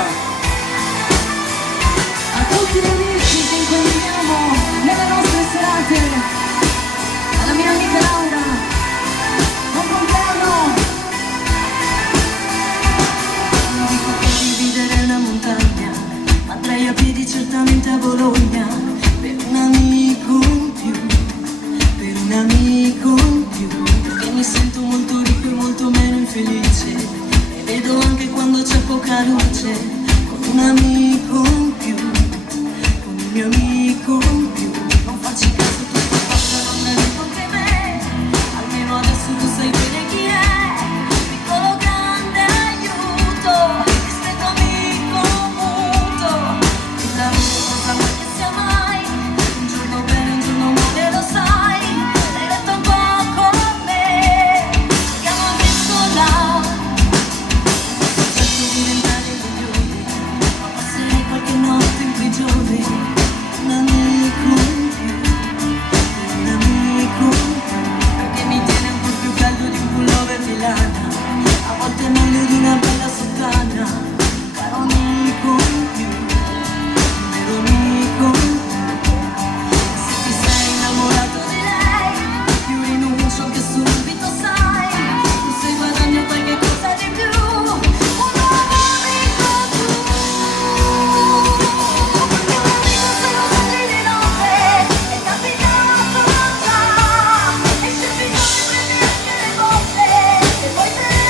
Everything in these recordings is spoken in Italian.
A tutti gli amici che incontriamo nelle nostre serate, alla mia amica Laura, buon compleanno! Non dico che dividere una montagna, andrei a piedi certamente a Bologna, per un amico in più, per un amico in più, perché mi sento molto ricco e molto meno infelice, e vedo anche quando c'è poca luce, con un amico in più, con il mio amico in più. Non facci caso, tutto passa, non ne dico che me, almeno adesso tu sai bene chi è, piccolo grande aiuto, discreto amico muto, il lavoro cosa vuoi che sia mai, un giorno bene, un giorno male, lo sai, l'hai detto un po' con me, siamo adesso là, cerco di diventare migliori, ma passerei qualche notte in prigione, un amico in più, un amico in più, perché mi tiene un po' più caldo di un pullover di lana, a volte è meglio di una bella sottana, caro amico in più, un vero amico in più, se ti sei innamorato di lei, più rinuncio che subito sai, tu sei guadagno qualche cosa di più, un nuovo amico tu, perché un amico se lo scegli di notte, è capitato già, e scendi come prendi anche le botte, e poi te ne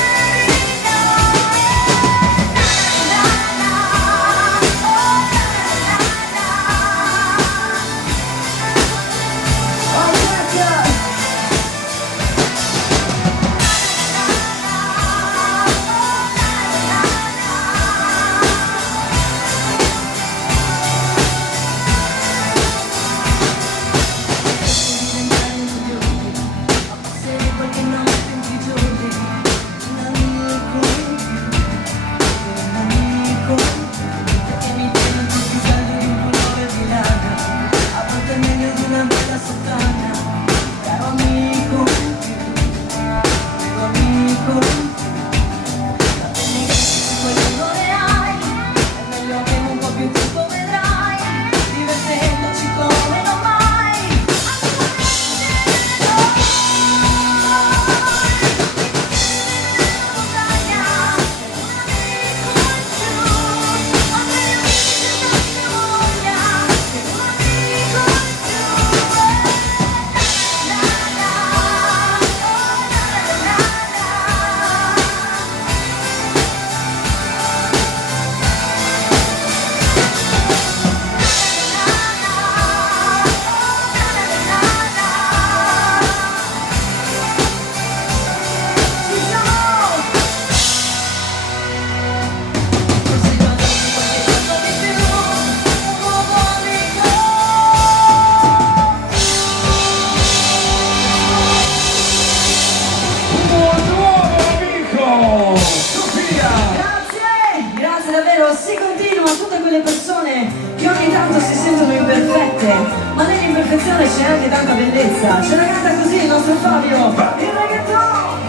qualche notte in prigione, un amico in più, un amico in più, perché mi tiene un po' più caldo di un pullover di lana, a volte è meglio di una bella sottana, caro amico in più, vero amico in più, la pelle che se quello non ne hai, è meglio avere un po' più tempo, vedrai, divertendoci come non mai. Grazie davvero, si continua a tutte quelle persone che ogni tanto si sentono imperfette, ma nell'imperfezione c'è anche tanta bellezza. Ce la canta così il nostro Fabio, il reggaeton!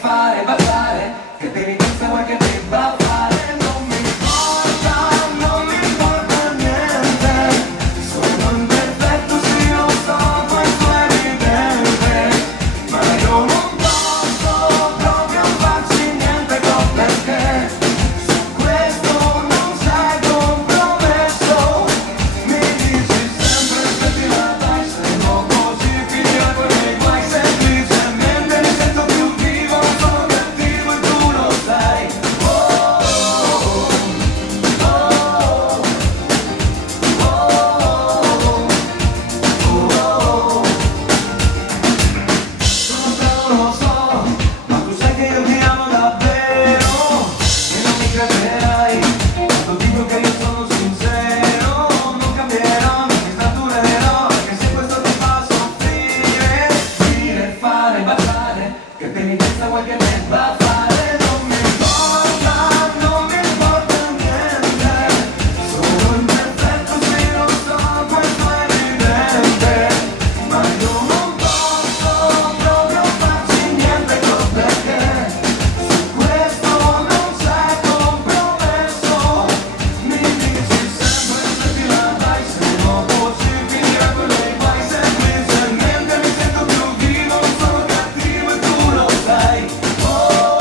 Fare, ballare, che devi questa vuoi che debba fare, non mi importa. che penitenza vuoi che debba fare? Non mi importa, non mi importa niente, sono imperfetto se lo so, questo è evidente, ma io non posso proprio farci niente perché su questo non c'è compromesso. Mi dici sempre se ti la dai, se no voci finire con lei vai, semplicemente mi sento più vivo, sono cattivo e tu lo sai. Oh,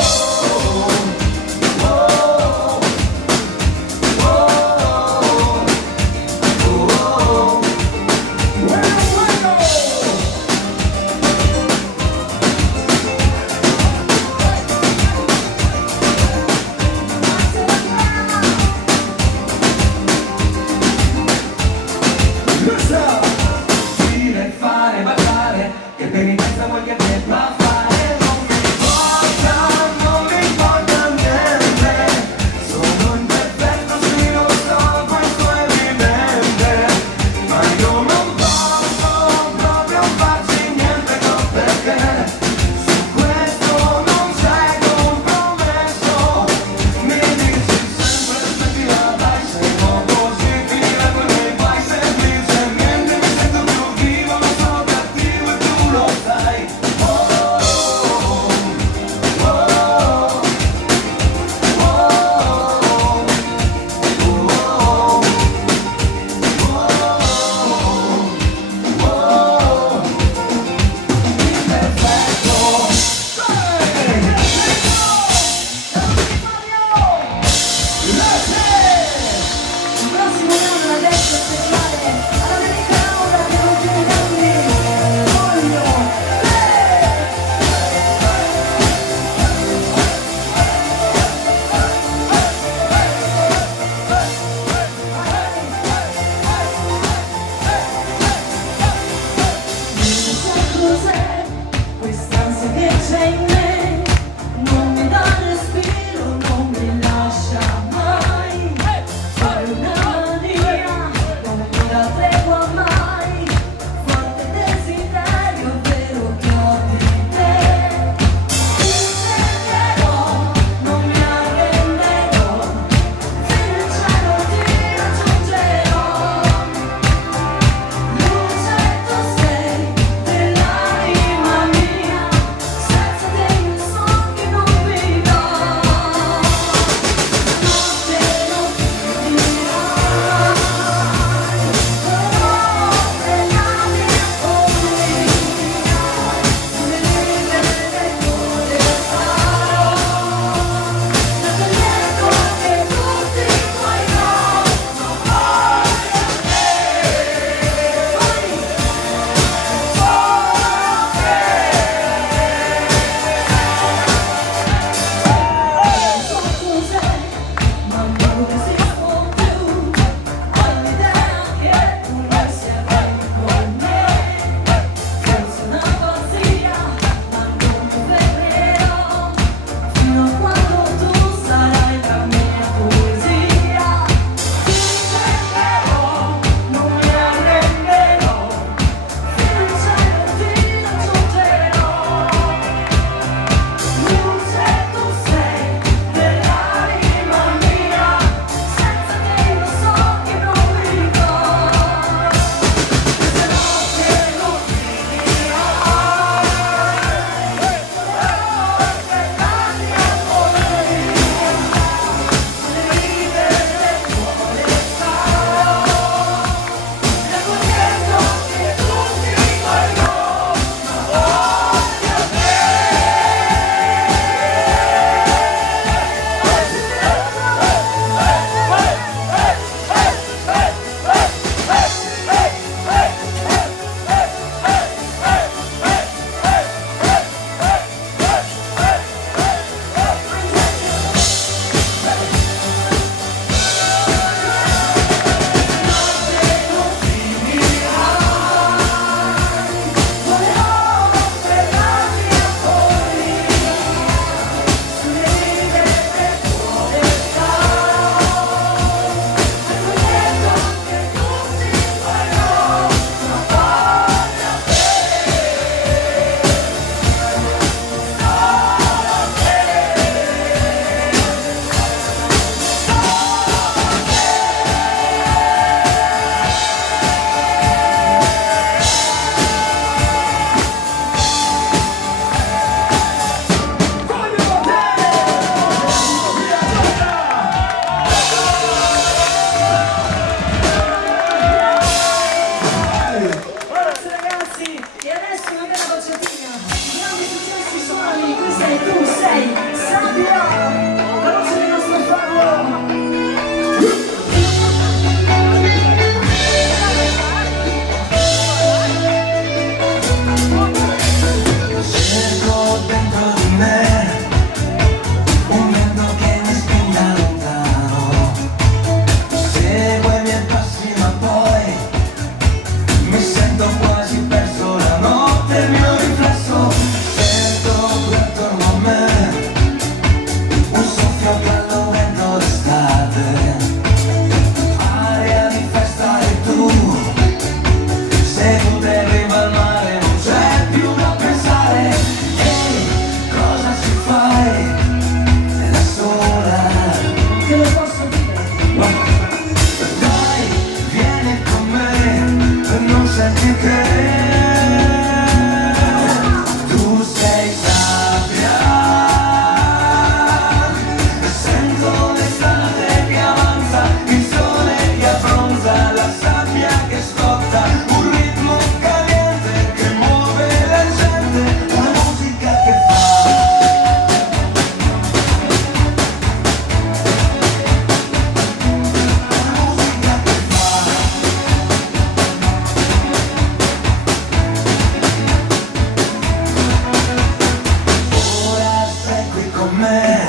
me,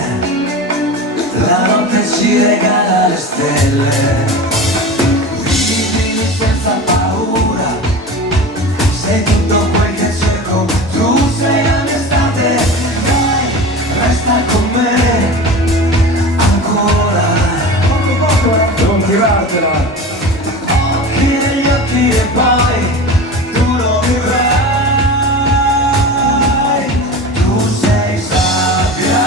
la notte ci regala le stelle. Vivi senza paura, sei tutto quel che cerco, tu sei la mia estate. Dai, resta con me, ancora. Non tirartela. Occhi negli occhi e poi tu lo vivrai. Tu sei sabbia,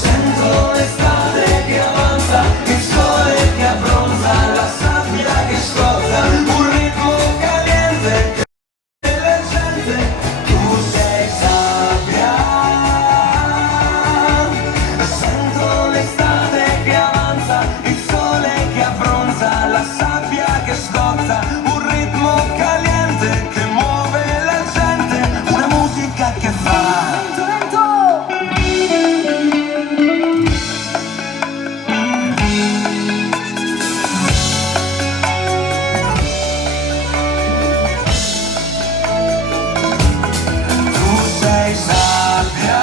sento l'estate che avanza, il sole che abbronza, la sabbia che scotta, un ritmo caliente della gente. Tu sei sabbia, sento l'estate che avanza, il sole che abbronza, la sabbia che scotta, un ritmo caliente che muove la gente, una musica che fa. Tu sei sabbia,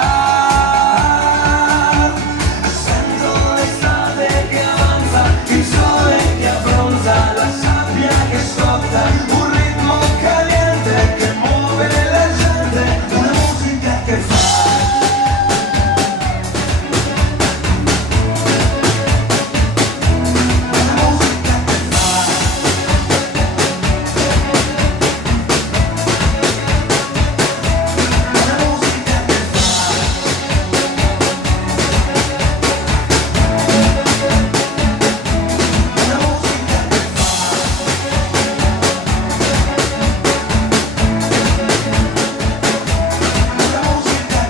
sento l'estate che avanza, il sole che abbronza, la sabbia che scotta, un ritmo caliente che muove la gente, una musica che fa. Una musica che fa. Una musica che fa. Una musica che fa. Una musica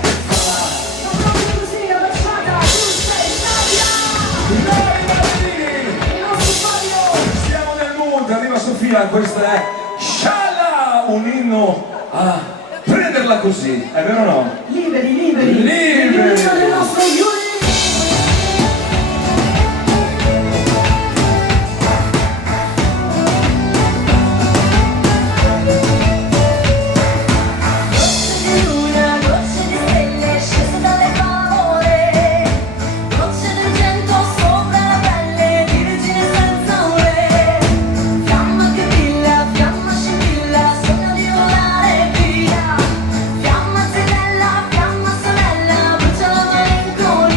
che siamo nel mood, arriva Sofia, questa è Scialla, un inno a prenderla così, è vero o no? Liberi, liberi. Liberi. Liberi del nostro Yuri. Gocce di luna, gocce di stelle scese dalle favole, gocce d'argento sopra la pelle di vergine senza un re. Fiamma che brilla, fiamma scintilla, sogno di volare via. Fiamma zitella, fiamma sorella, brucia la malinconia.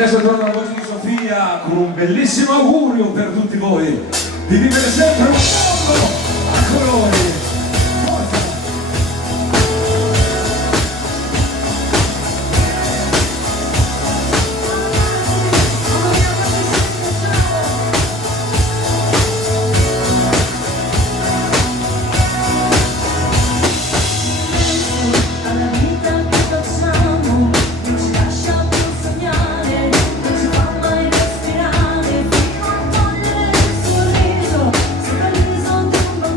adesso torna la voce di Sofia con un bellissimo augurio per tutti voi di vivere sempre un mondo a colori. Forza! Alla vita che facciamo non ci lascia più sognare, non ci fa mai respirare fino a togliere il sorriso sopra il viso di un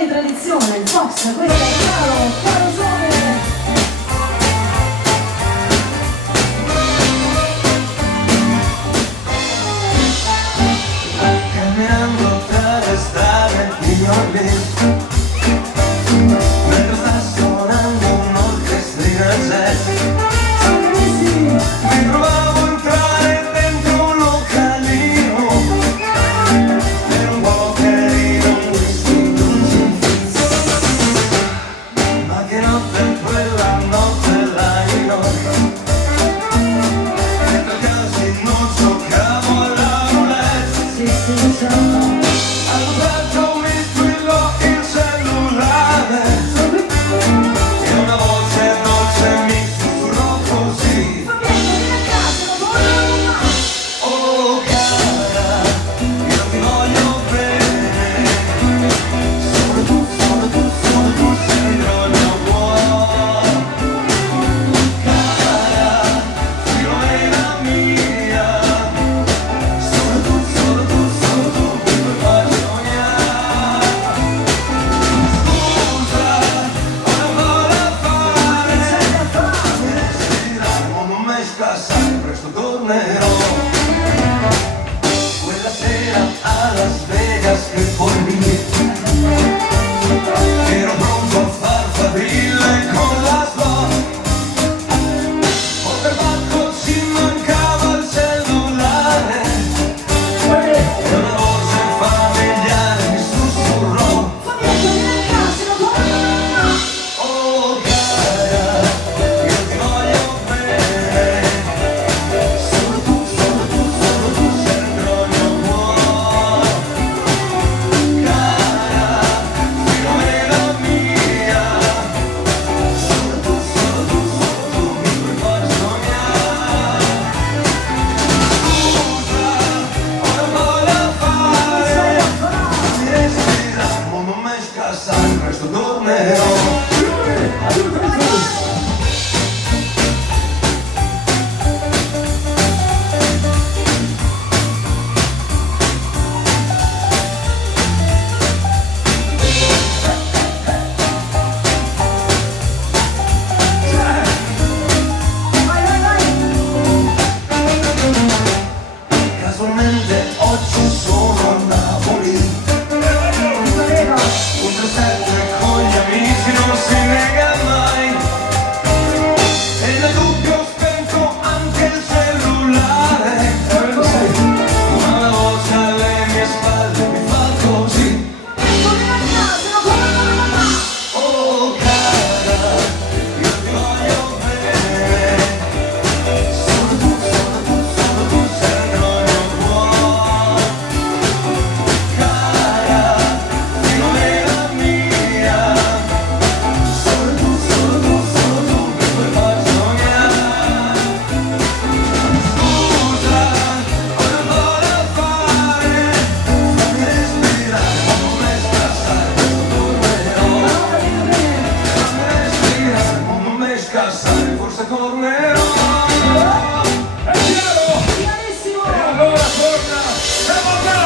di tradizione, il Fox, questo è Caro Giove. Camminando tra le strade di New Orleans, mentre sta suonando un'orchestrina jazz, mi trovavo a entrare dentro un localino, era un po' carino, un whisky, un gin fizz. Ma che notte è quella, notte là in York, dentro al casino giocavo alla roulette. Hanno aperto, mi squillò il cellulare e una voce dolce mi sussurrò così: oh cara, io ti voglio bene, solo tu sei il mio cuore. Cara, Filomena mia, solo tu mi puoi far sognare. Scusa, ho una cosa da fare, mi respirare, ma non mi scassare, presto tornerò. Quella sera a Las Vegas che follia, ero pronto a far faville con la slot. Ho fermato, ci mancava il cellulare e una voce familiare mi sussurrò: oh cara, io ti voglio bene, solo tu sei il mio cuore. Cara, Filomena mia, solo tu mi puoi far sognare. Scusa, ho una cosa da fare, mi respirare, ma non mi scassare, presto tornerò. Casualmente oggi sono a Napoli, un 3-7 con gli amici non si nega mai, e nel dubbio ho spento anche il cellulare, ma la voce alle mie spalle mi fa così: oh cara, io ti voglio bene, solo tu sei il mio cuore. Cara, Filomena mia, solo tu mi puoi far sognare. Scusa, ho una cosa da fare, fammi respirare, ma non mi scassare, tornerò. Fammi respirare, ma non mi scassare, forse tornerò. È chiaro? E allora torna Ramoda!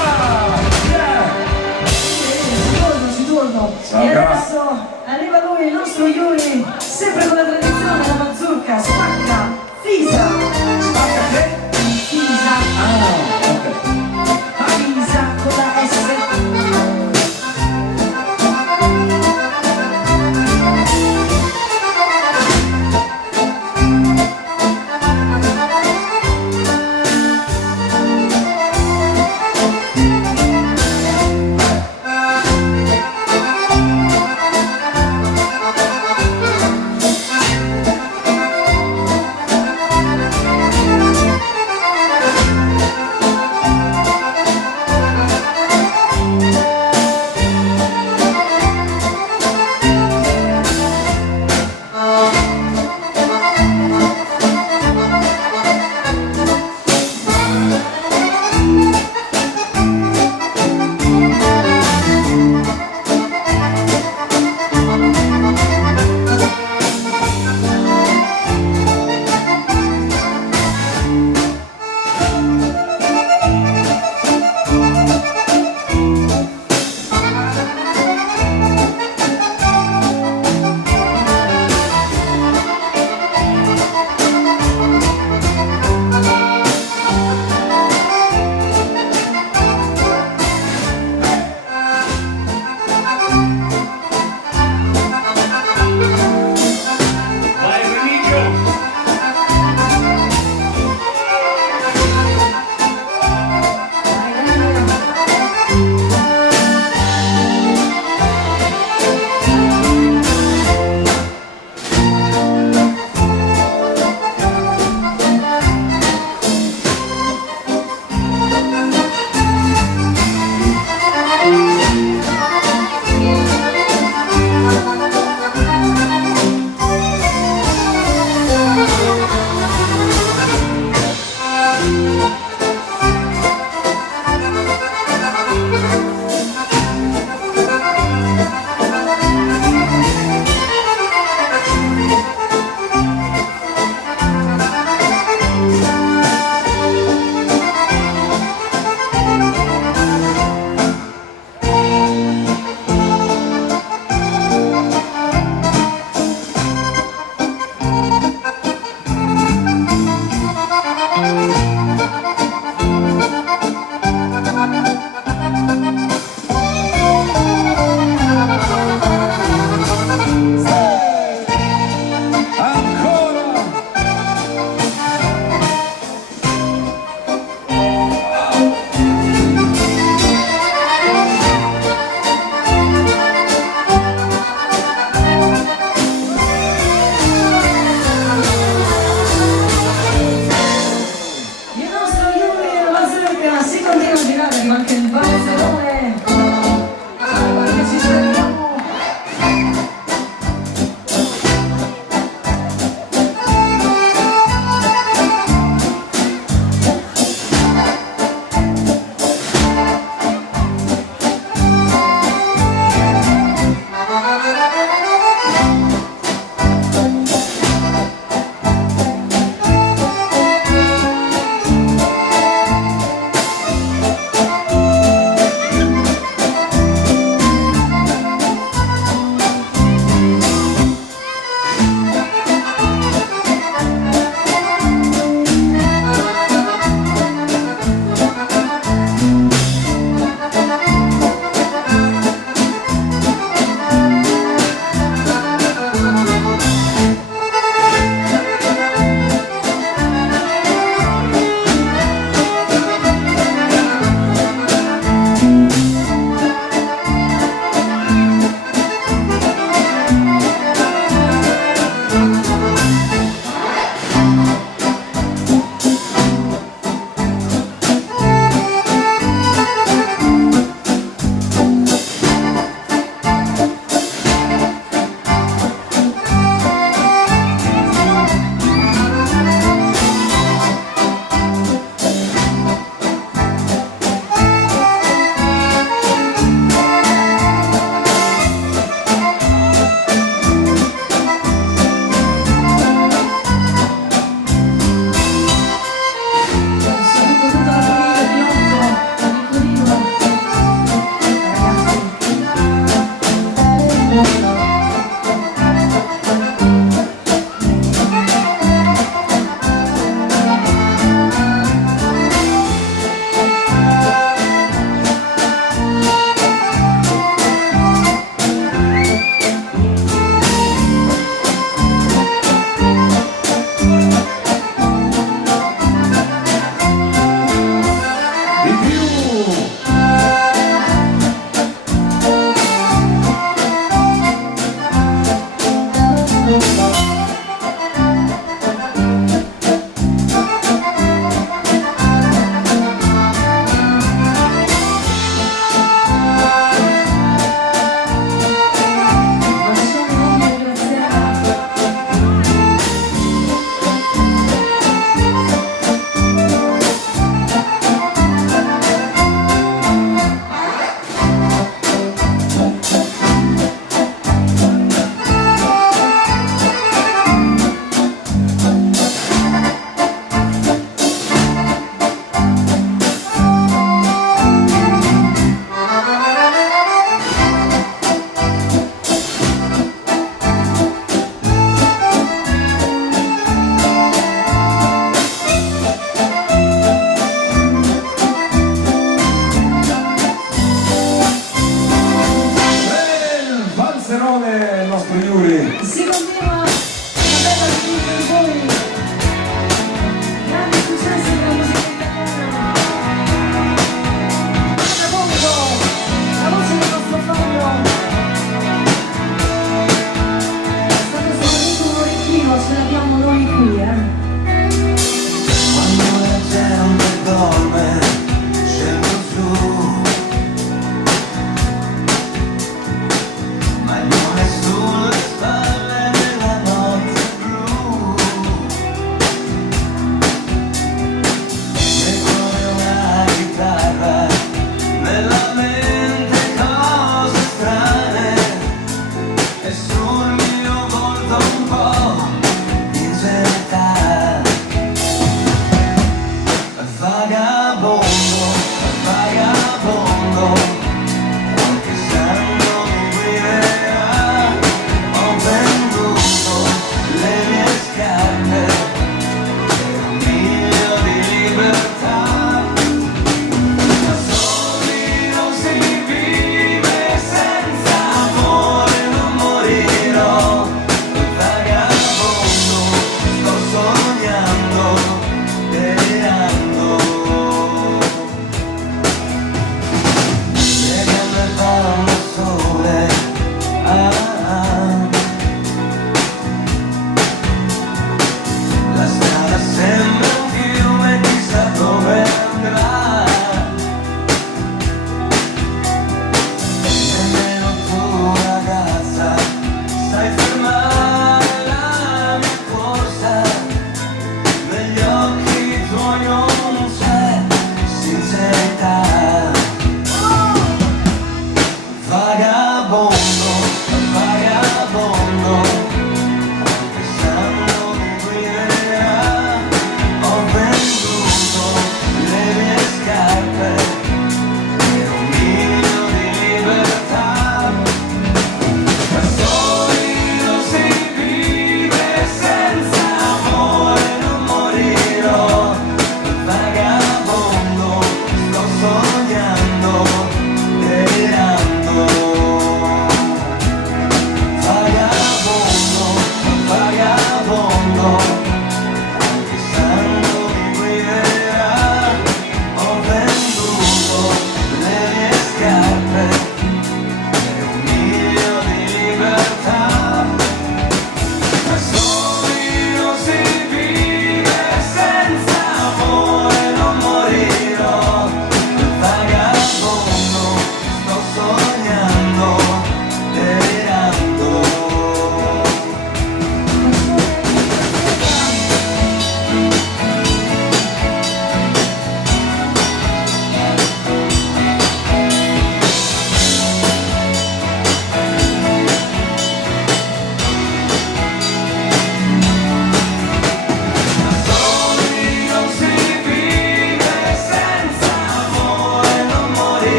Ci torno. Ciao, E cara. adesso arriva lui, il nostro Yuri, sempre con la tradizione, la mazurka, spacca, fisa. Spacca te? Fisa, Ok. fisa con la S.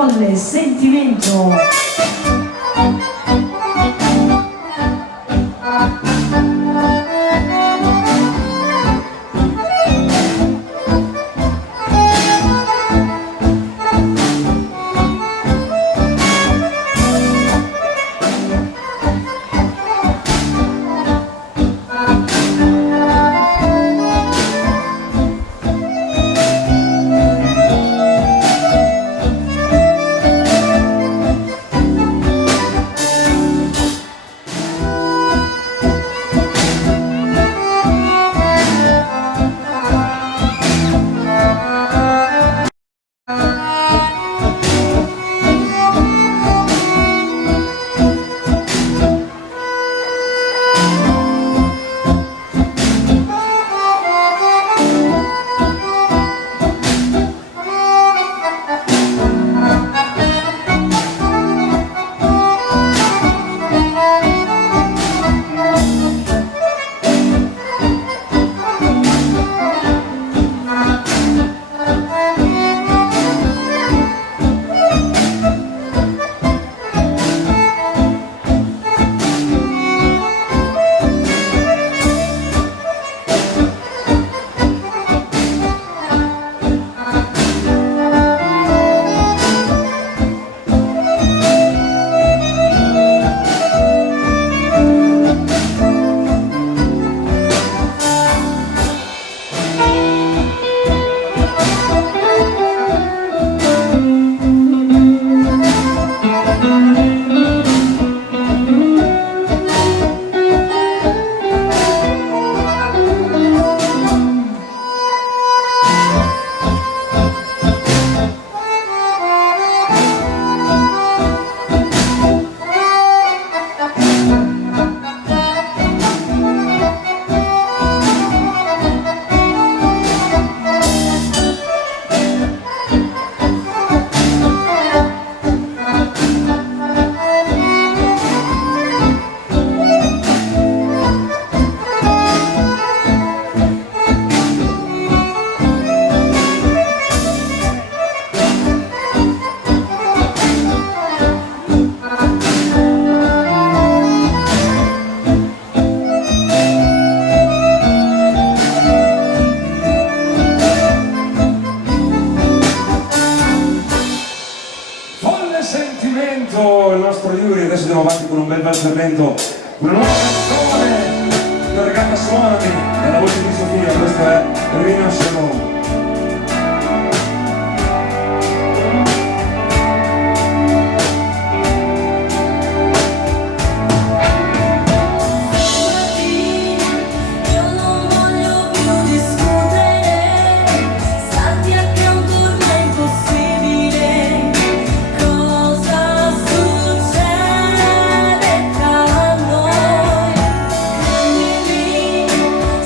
Folle Sentimento. Sentimento, il nostro Yuri. Adesso andiamo avanti con un bel intervento, una nuova canzone per Regata Suonami, nella voce di Sofia. Questo è Rinascerò.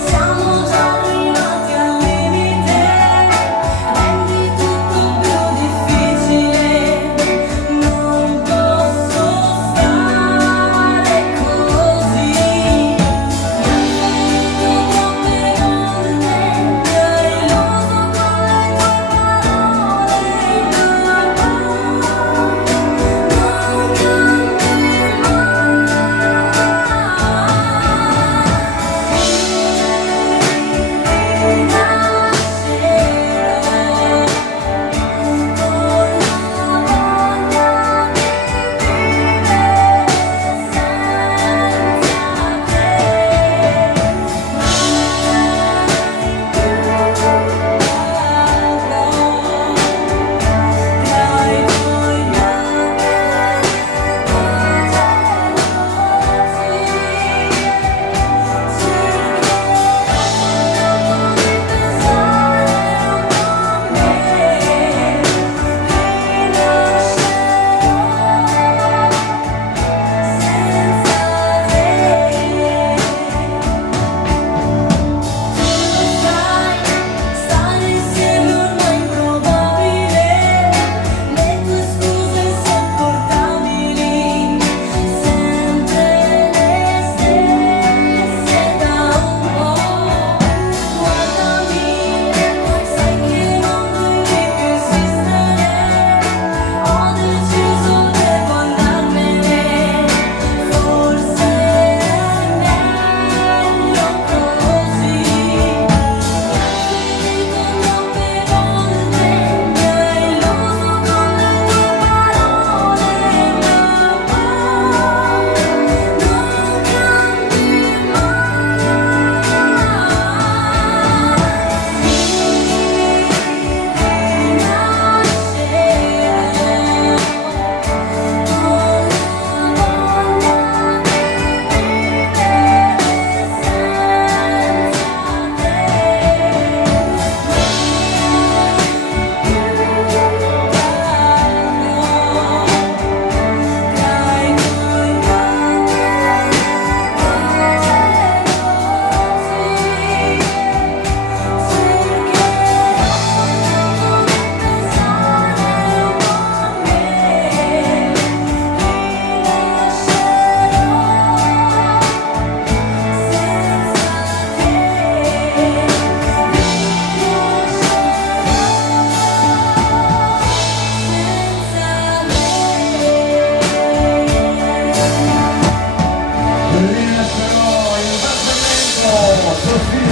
Siamo già arrivati al limite.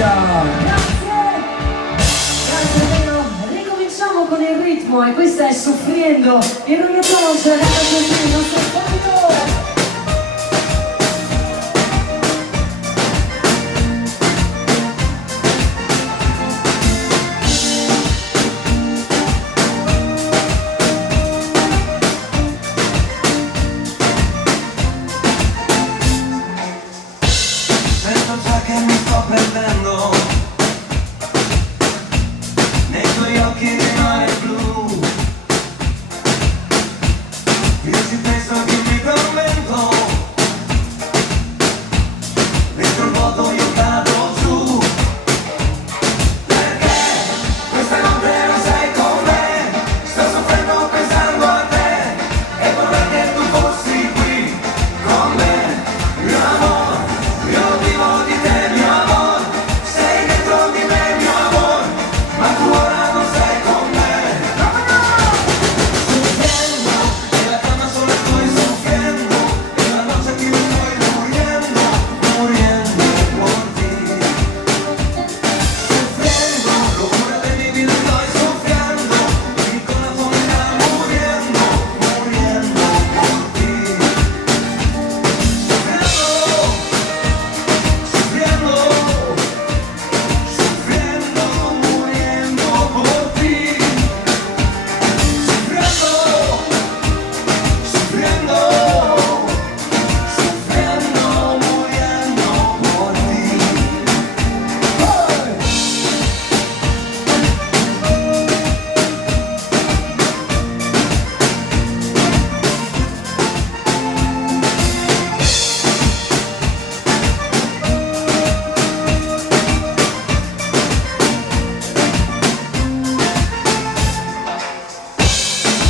Italia. Grazie Leo. Ricominciamo con il ritmo e questa è Soffriendo. Il reggaeton c'è il nostro fondo. Sento già che mi sto perdendo nei tuoi occhi di mare blu. Io ci penso che mi tormento, dentro il vuoto io cado giù. Perché questa notte non sei con me, sto soffrendo pensando a te e vorrei che tu fossi qui con me, mio amore. Io vivo di te, mio amor, sei dentro di me, mio amor, ma tu ora non sei con me. Soffriendo, e la cama sola estoy soffriendo, e la noche que estoy muriendo, muriendo por ti. Soffriendo, locura de mi vida estoy sofriendo, mi corazón está muriendo, muriendo por ti. Sufriendo, sufriendo, muriendo por ti. Sufriendo, sufriendo, sufriendo, muriendo por ti.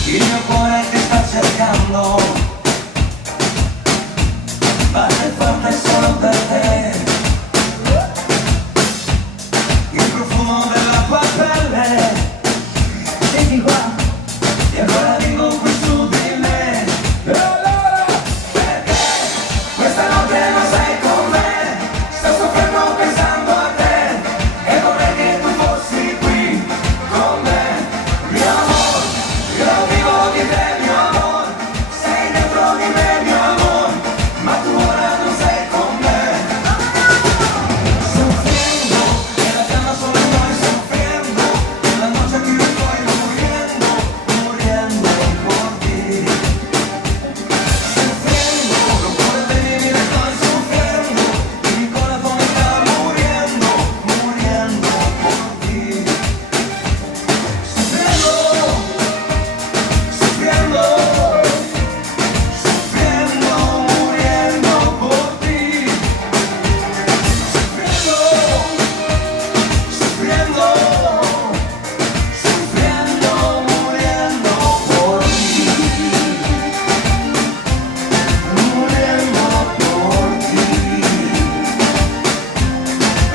Il mio cuore ti sta cercando, batte forte solo per te. Il profumo della tua pelle, Senti qua. e ancora vivo qui su di me. E allora, perché questa notte non sei con me, sto soffrendo pensando a te e vorrei che tu fossi qui con me, mio amor. Io vivo di te, mio amor, sei dentro di me, mio amor, ma tu ora non sei con me. Soffriendo, e la cama sola estoy soffriendo, e la noche que yo estoy muriendo, muriendo por ti. Sufriendo, locura de mi vida estoy sufriendo, y mi corazón está muriendo, muriendo por ti. Sufriendo, sufriendo, sufriendo, muriendo por ti. Sufriendo, sufriendo, sufriendo, muriendo por ti. Muriendo por ti.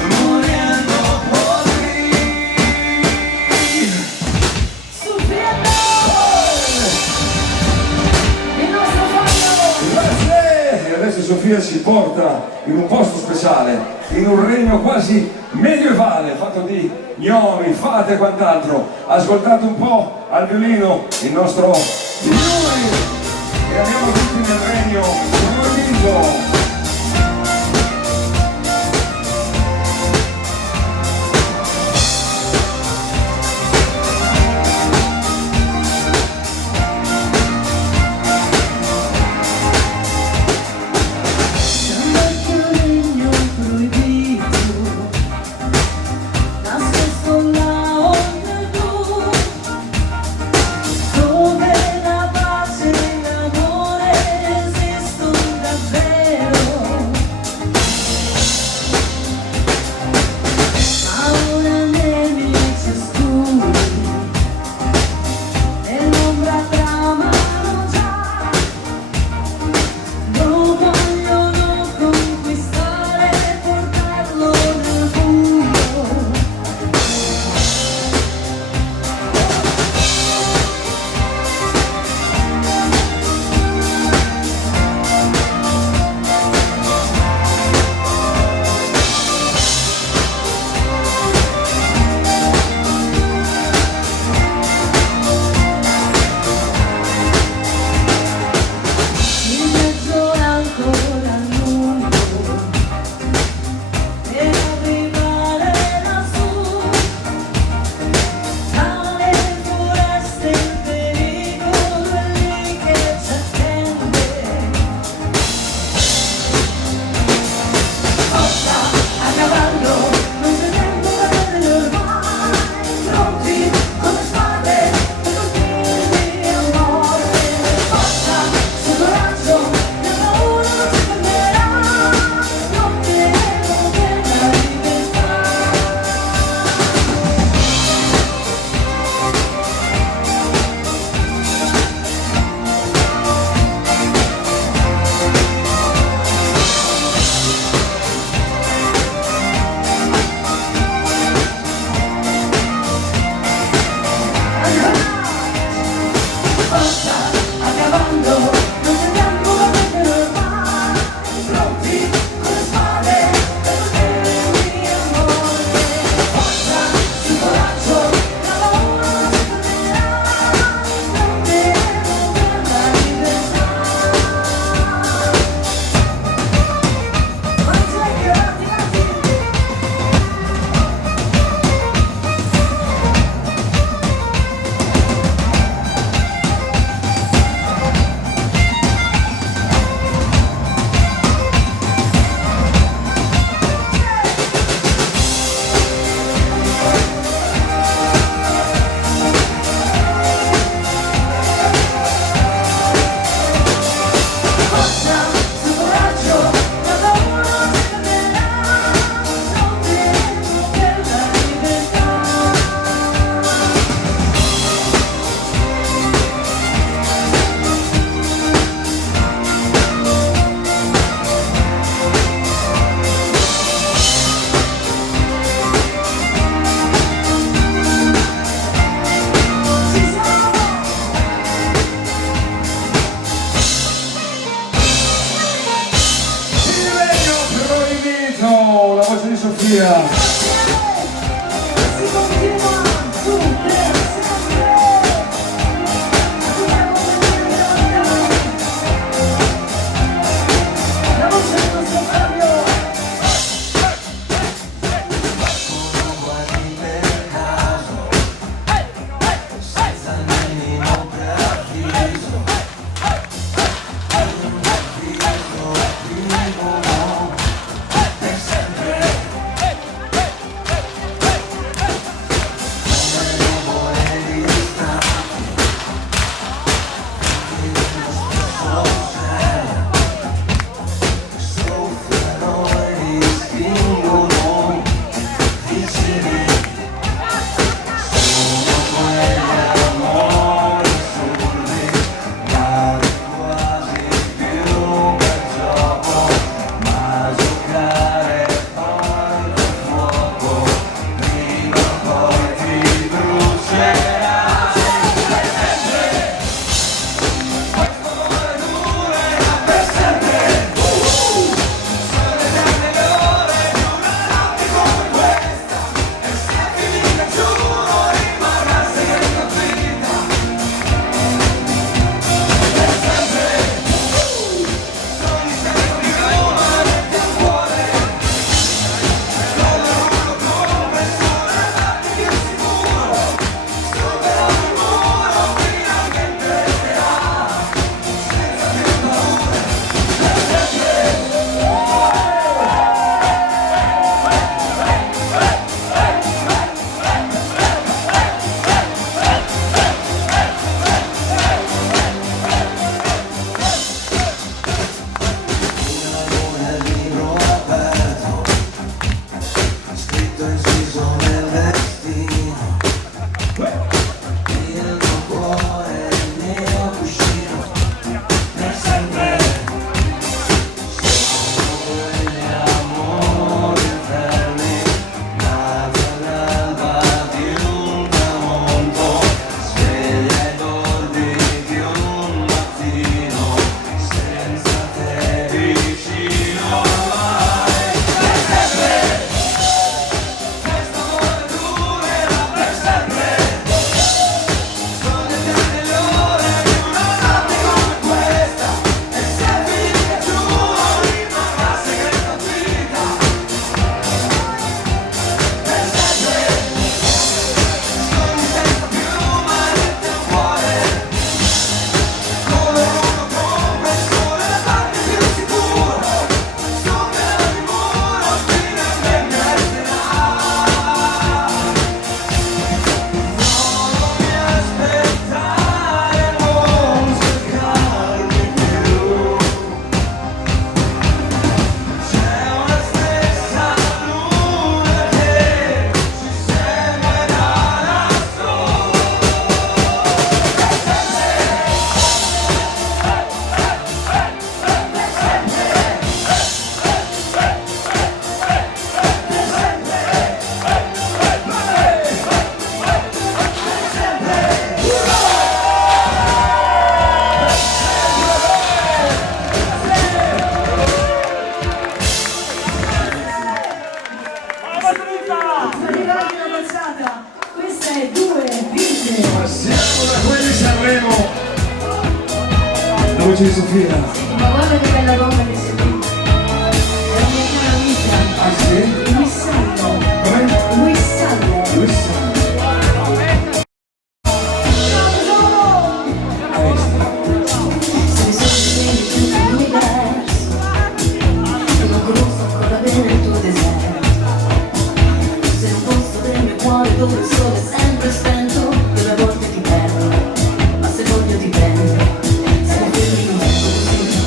Muriendo por ti. Soffriendo. Il nostro fondo. Grazie! E adesso Sofia ci porta in un posto speciale, in un regno quasi medievale, fatto di gnomi, fate e quant'altro. Ascoltate un po' al violino il nostro Yuri e andiamo tutti nel regno Murviso. Regno proibito, nascosto là oltre dove la pace e l'amore esistono davvero. Sofia. Si continua, tu, tre, sempre. La voce del nostro Fabio. Questa è due vite. Passiamo da quelli Sanremo. La voce di Sofia. Ma guarda che bella donna che sei tu. È la mia cara amica. Ah sì? Luissallo. Come? Luissallo. Luisa. Ciao tesoro. Se senti tutto l'universo e non conosco ancora bene il tuo deserto. Sei un posto del mio cuore dove il sole è sempre spento, dove a volte ti perdo, ma se voglio ti prendo. Se mi fermi non vengo così.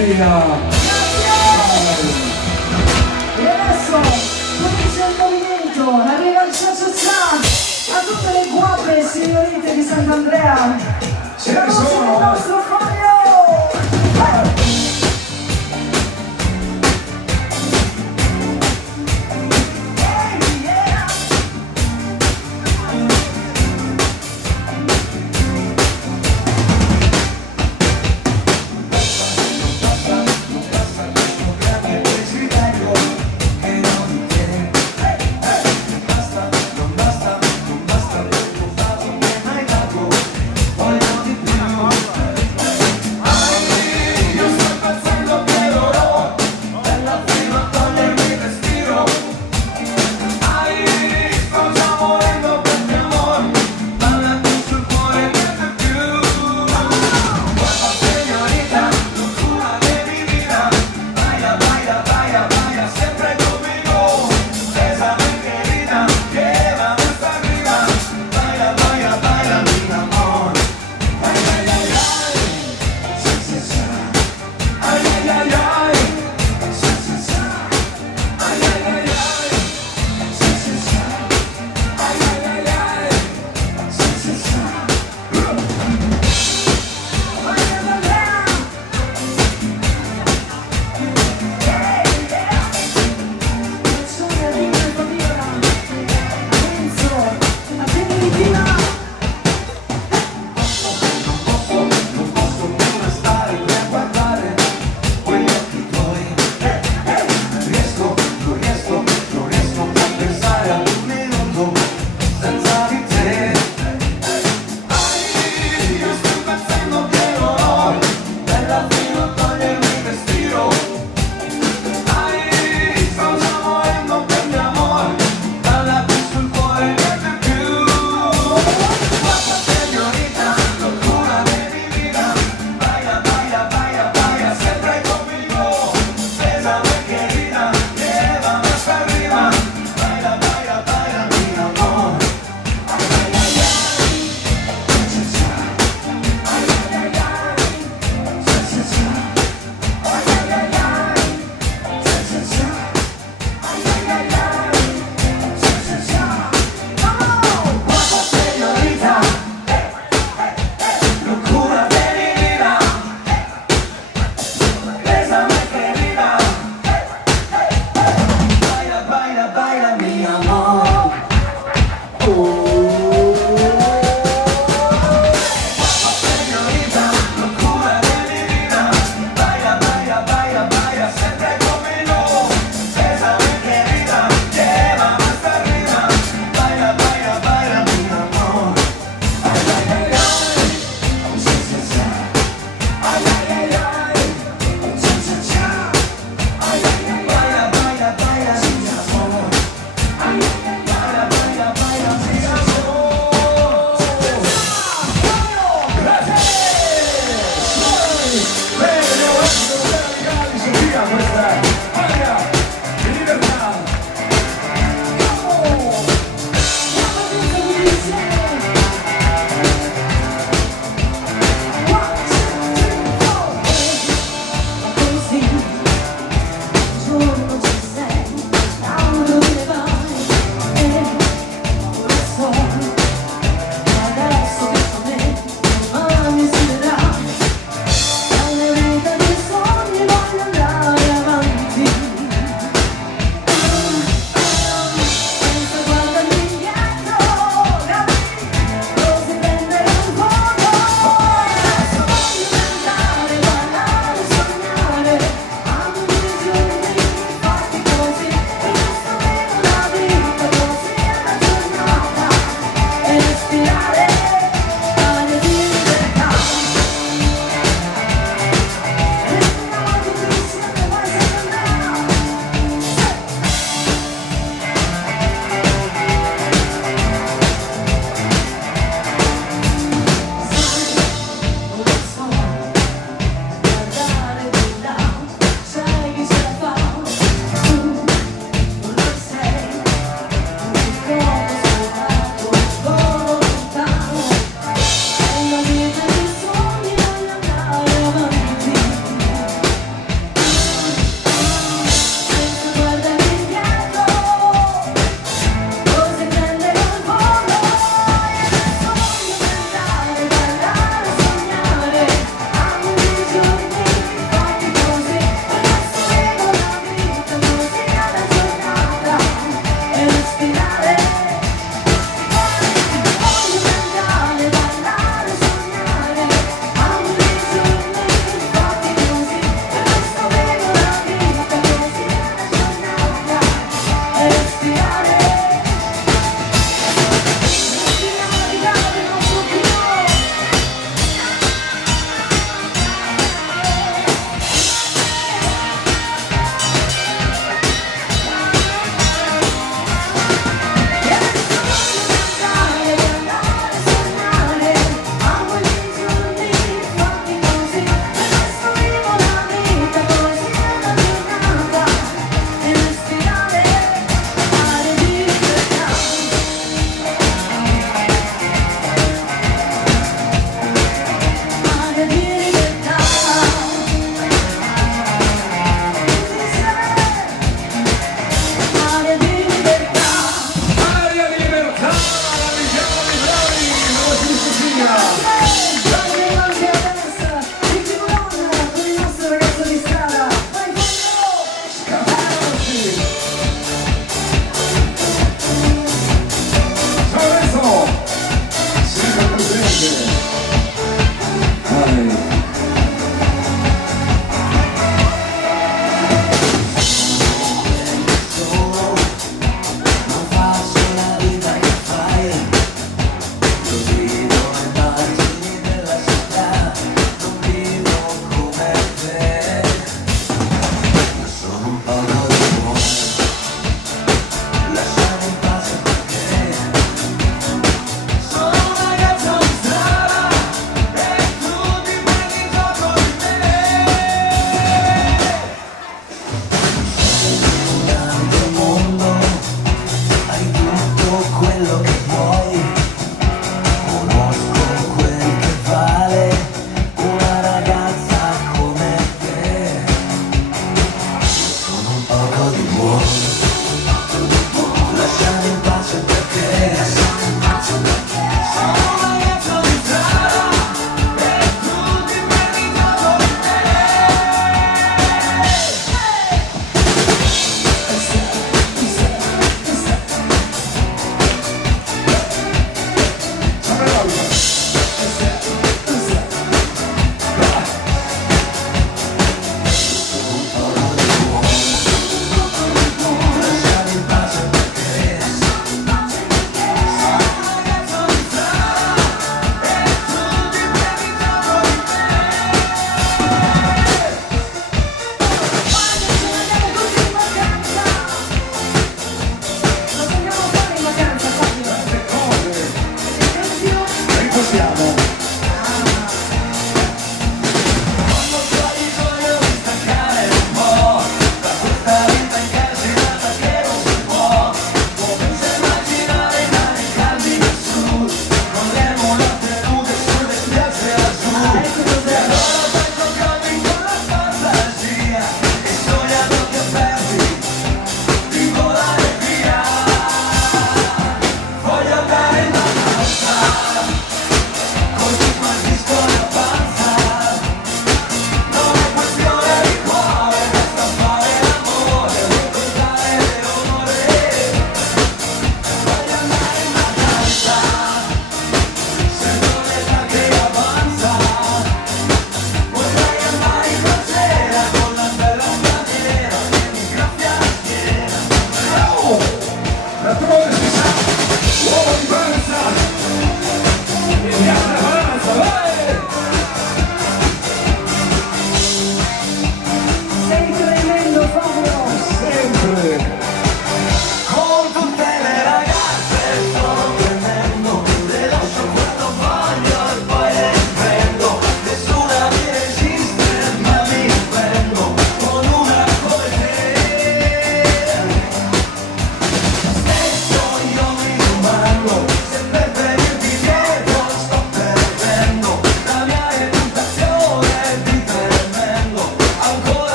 Sofia. E adesso comincia il movimento, arriva il cha-cha-cha a tutte le guape signorite di Sant'Andrea. Ce ne La voce del sono. nostro Fabio!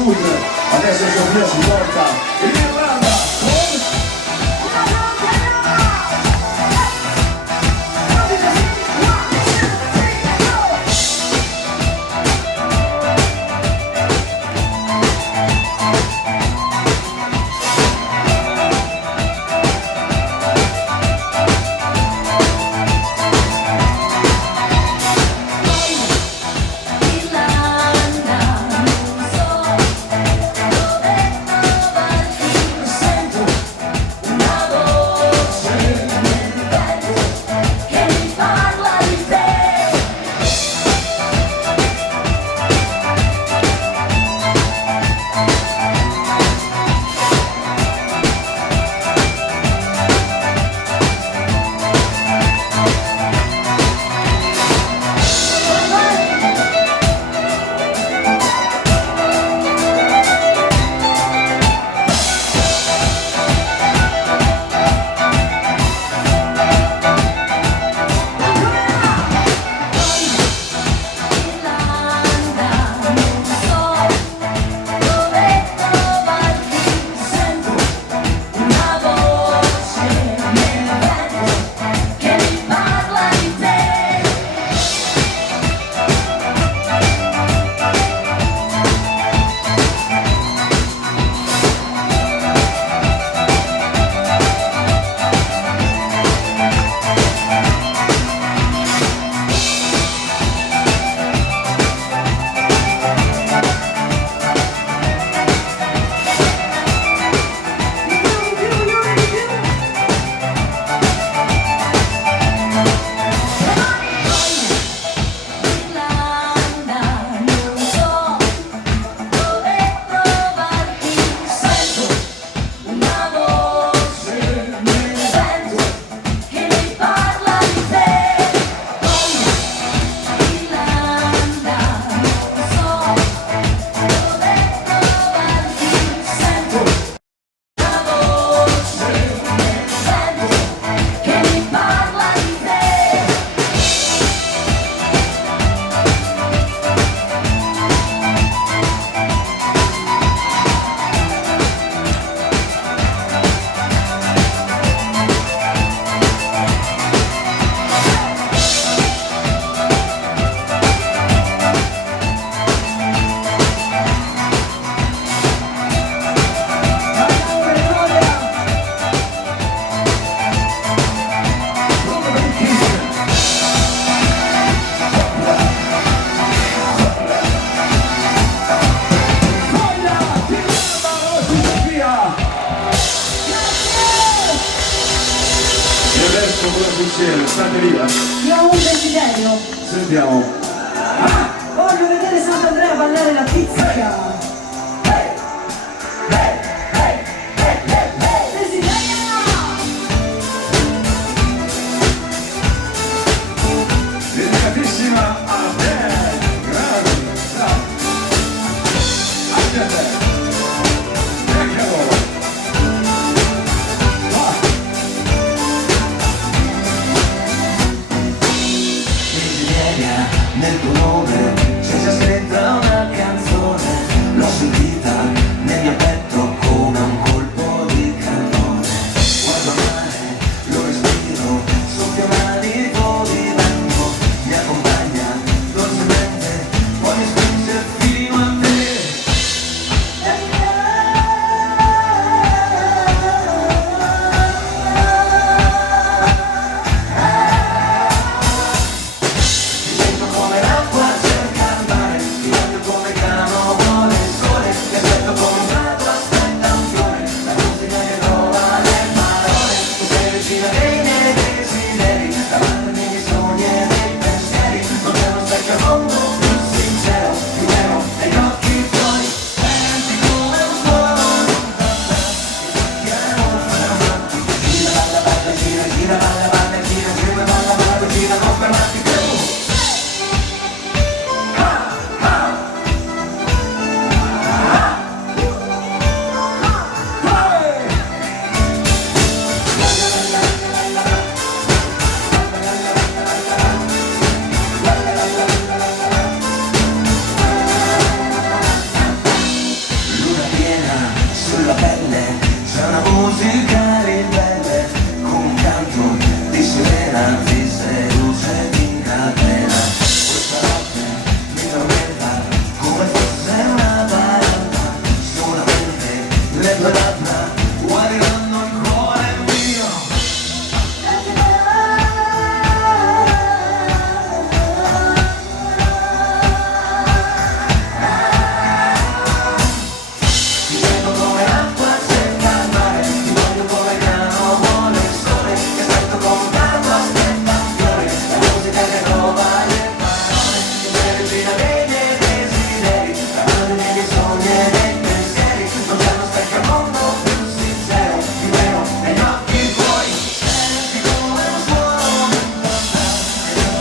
Sud, adesso Sofia si porta in Irlanda con Irlanda, non so dove insieme, state lì, Io ho un desiderio. sentiamo. Voglio vedere Sant'Andrea ballare la pizzica. Dedicatissima a te, grande, bravo. Anche a te. Eccolo. Va. Desideria nel tuo nome, c'è già scritta una canzone, l'ho sentita nel mio petto come un colpo di cannone. Guardo il mare, lo respiro, soffia un alito di vento, mi accompagna dolcemente, poi mi spinge fino a te. Ti sento come l'acqua cerca il mare, ti voglio come cano vuole il sole, ti aspetto come un prato aspetta un fiore, la musica che trova le parole, tu sei vicina dei miei desideri, davanti ai miei sogni e dei pensieri, non c'è uno specchio al mondo più sincero, più vero, negli occhi tuoi, senti come un suono, chiamo fermarti, gira, balla, balla, gira, gira, balla, balla, gira, gira, balla, balla, gira, non fermarti più. Luna piena sulla pelle, c'è una musica ribelle, con un canto di sirena ti seduce in catena. Questa notte mi tormenta come fosse una baranda, solamente le tue labbra guariranno il cuore mio. Ti sento come l'acqua cerca il mare, ti voglio come cano vuole il sole, ti aspetto come un prato aspetta un fiore, la musica che trova le parole, tu sei regina dei miei desideri, davanti ai miei sogni e dei pensieri, non c'è uno specchio al mondo più sincero, più vero, negli occhi tuoi, senti come un suono,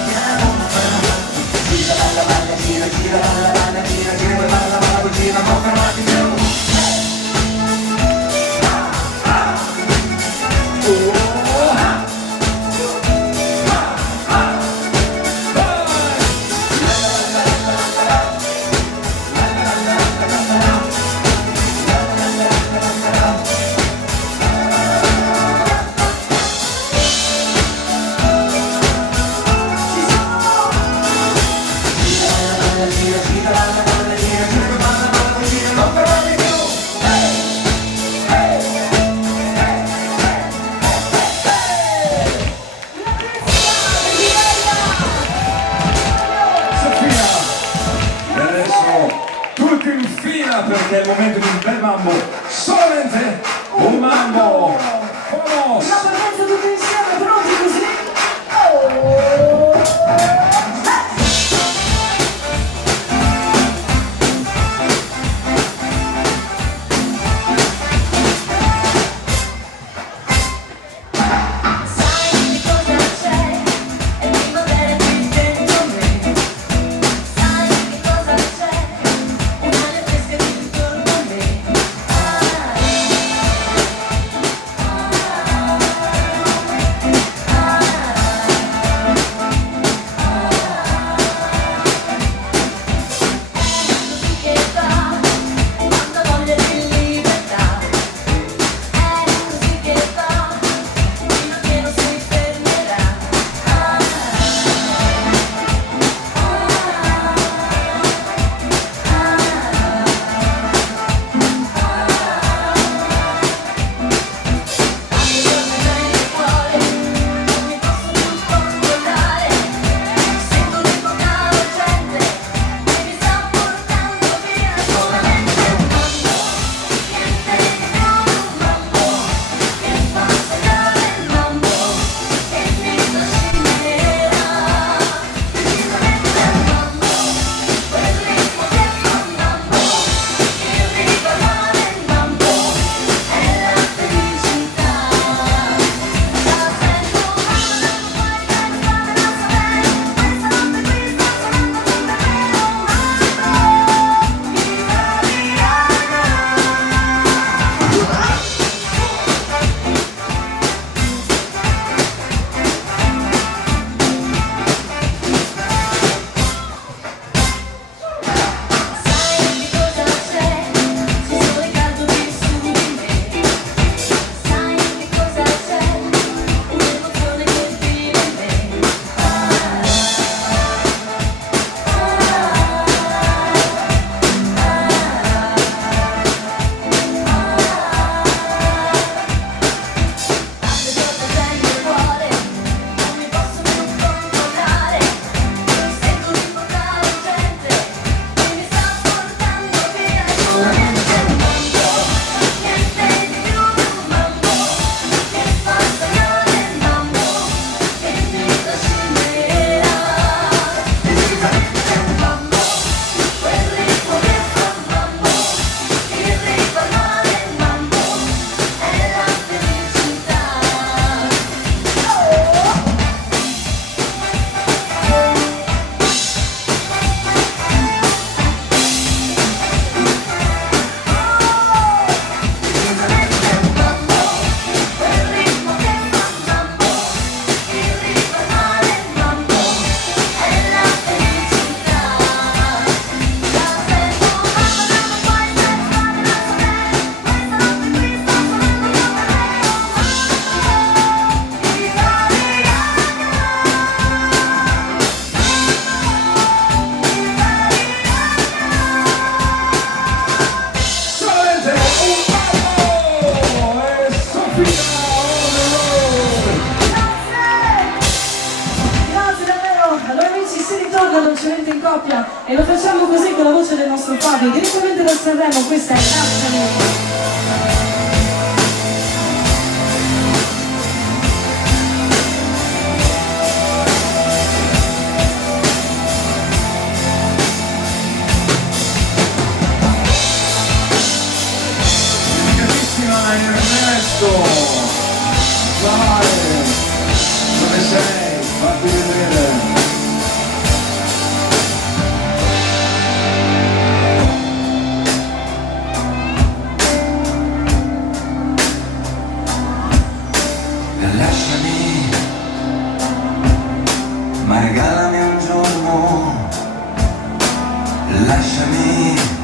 chiamo fermarti, gira, balla, balla, gira, gira, balla, balla, gira, gira, balla, balla, gira, non fermarti più. Sofia. E adesso tutti in fila perché è il momento di un bel mambo. Solamente un mambo. Vamos. La partenza tutti insieme, pronti così? Oh! Sai che cosa c'è? È primavera qui dentro me. Sai che cosa c'è? Un'aria fresca qui intorno a me. coppia e lo facciamo così con la voce del nostro Fabio, direttamente da Sanremo. Questa è Lasciami. Ernesto, vai, dove sei? Fatti vedere. Lasciami, ma regalami un giorno, lasciami.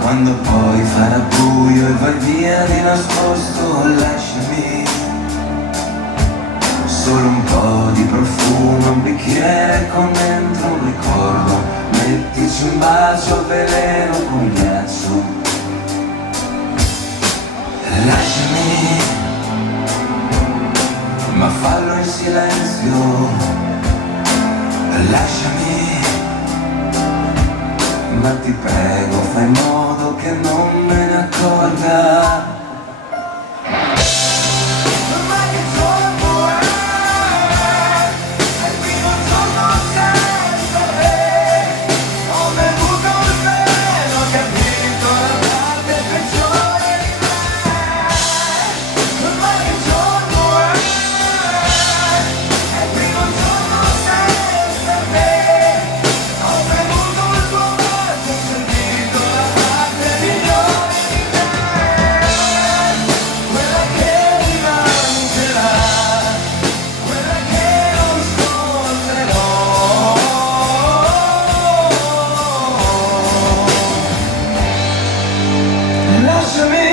Quando poi farà buio e vai via di nascosto, lasciami. Solo un po' di profumo, un bicchiere con dentro un ricordo. Mettici un bacio a veleno con ghiaccio. Lasciami, ma fallo in silenzio. Lasciami, ma ti prego fai in modo che non me ne accorga. Ma che giorno è il primo giorno senza te. Ho bevuto il vino che ha vinto la parte peggiore di me. Ma che giorno è il primo giorno senza te. Ho bevuto il tuo bacio, ho sentito la parte migliore di me, quella che mi mancherà, quella che non scorderò. Lasciami,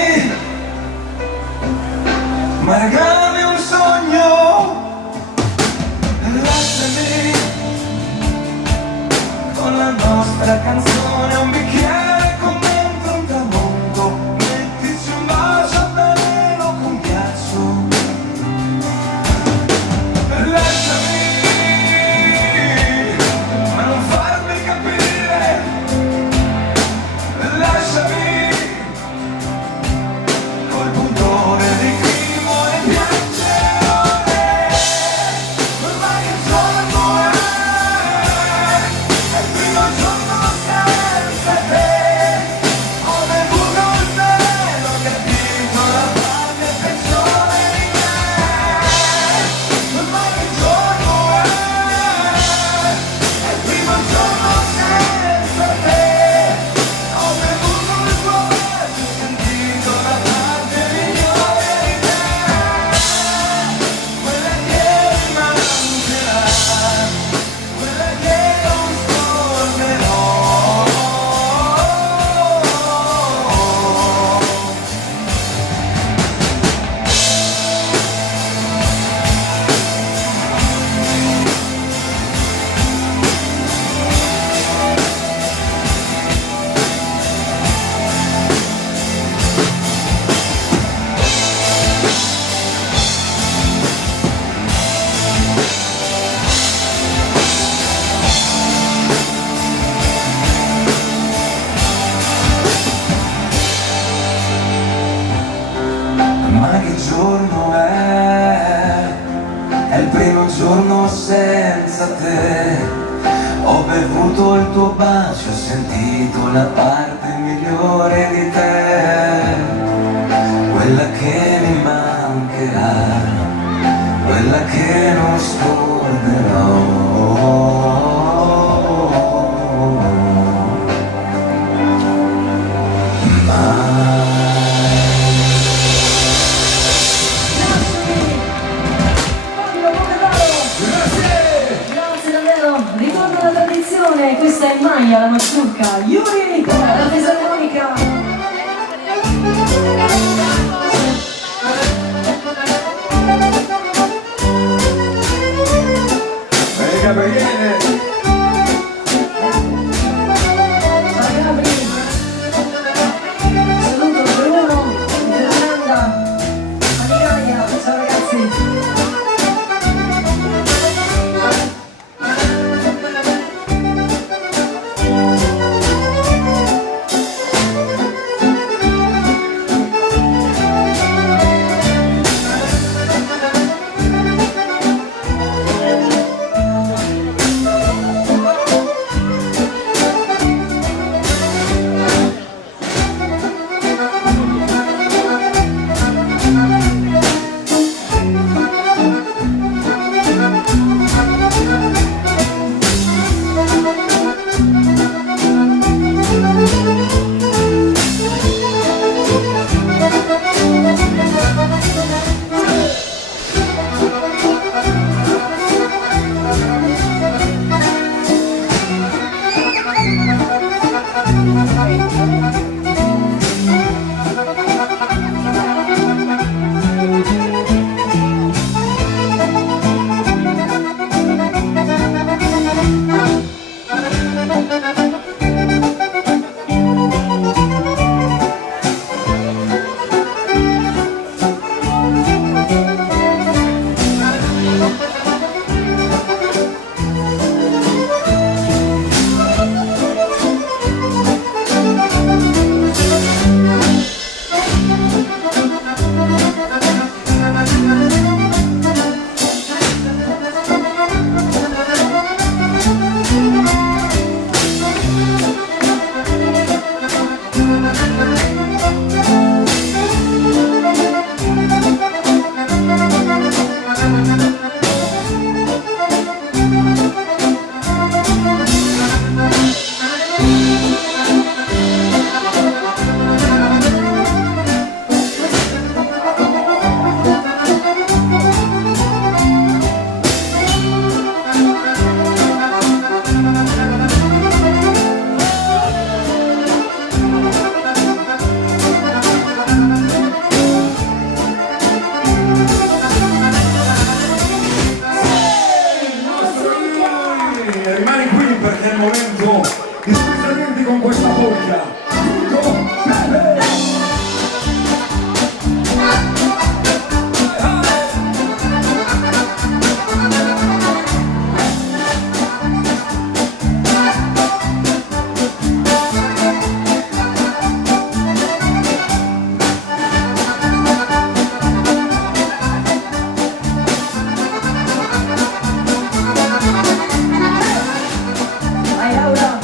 ma regalami un sogno, lasciami con la nostra canzone, un bicchiere con dentro un tramonto, mettici un bacio a veleno con ghiaccio. Lasciami, ma non farmi capire, lasciami, col pudore di chi vuole piangere. Ma che giorno è il primo giorno senza te. Ho bevuto il veleno che ha vinto la parte peggiore di me. Ma che giorno è il primo giorno senza te. Ho bevuto il tuo bacio, ho sentito la parte migliore di te, quella che mi mancherà, quella che non scorderò. Ma che giorno è? È il primo giorno senza te. Ho bevuto il tuo bacio, ho sentito la parte migliore di te, quella che mi mancherà, quella che non scorderò. Fabio Pometano. Grazie davvero. Ritorna alla tradizione, questa è Maya, la mazurka. Yuri, la fisarmonica. Gabriele, Ciao Gabri. Saluto Bruno, Fernanda, Manigaia. Ciao ragazzi. Rimani qui perché è il momento di spostamenti con questa bocca. Tutto bene! Vai Laura!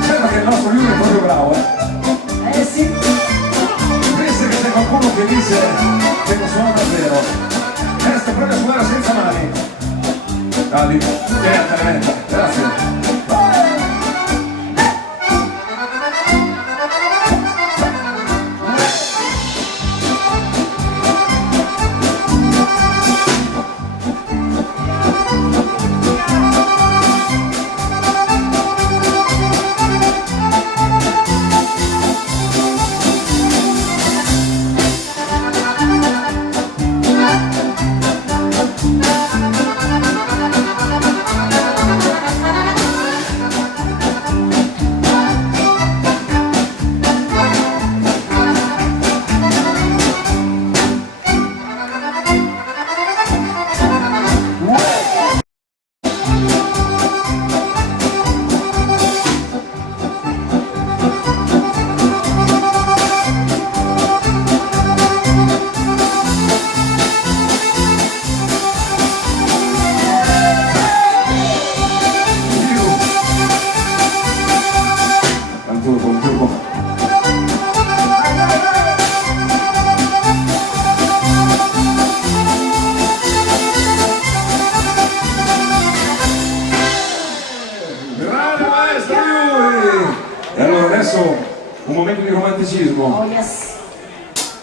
Sembra che il nostro Yuri è proprio bravo, Sì! Pensa che c'è qualcuno che dice che non suona davvero. Sta proprio a suonare senza mani. Dai, metta, grazie. Un turbo. Grande maestro Yuri! E allora adesso un momento di romanticismo. Oh yes!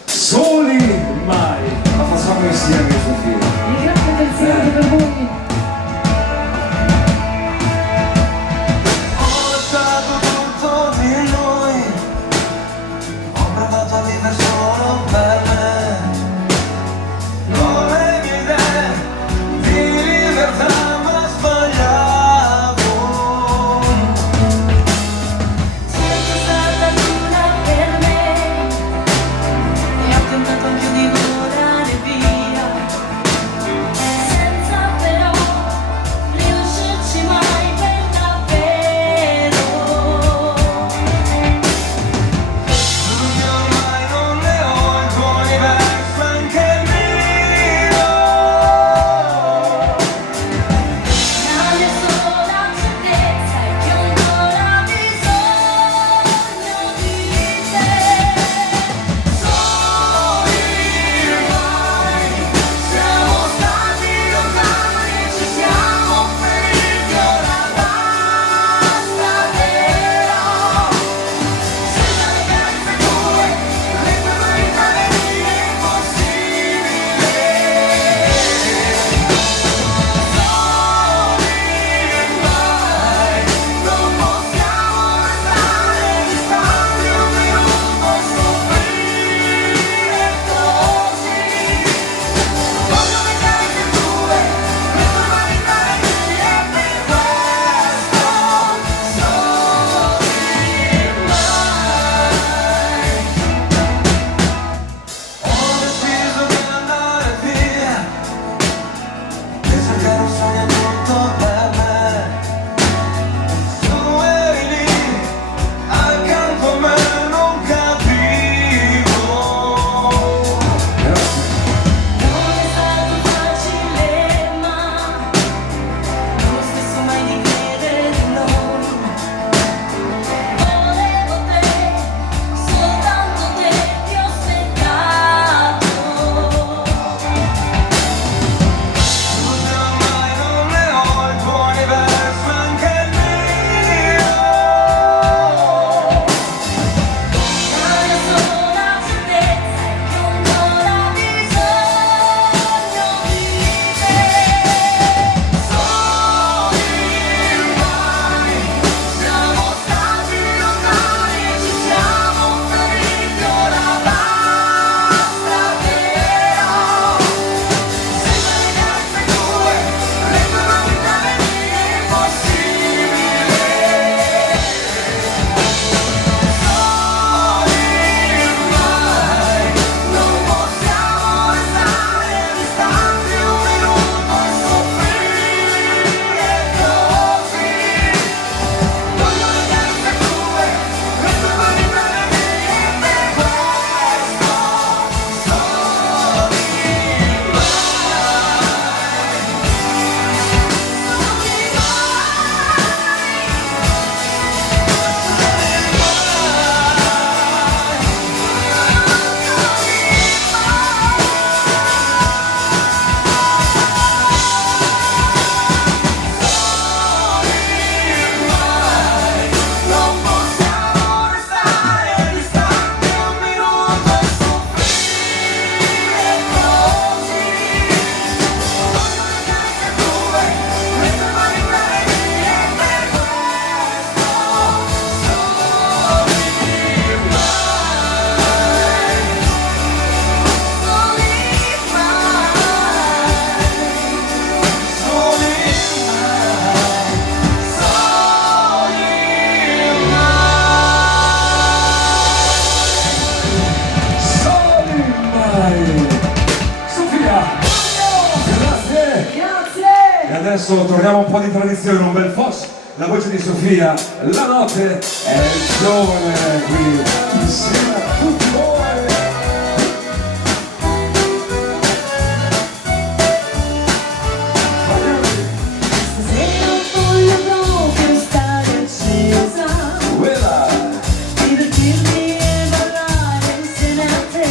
Soli mai! La facciamo insieme, Sofia. Il grande pensiero per voi! Ho lasciato tutto di noi, ho provato a vivere solo per me, con le mie idee di libertà, ma sbagliavo. Sei stata dura per me e ho tentato anche di volare via. adesso torniamo un po' di tradizione, un bel Fox, la voce di Sofia, la notte è giovane qui, insieme a tutti voi. Stasera voglio proprio stare accesa, divertirmi e ballare insieme a te.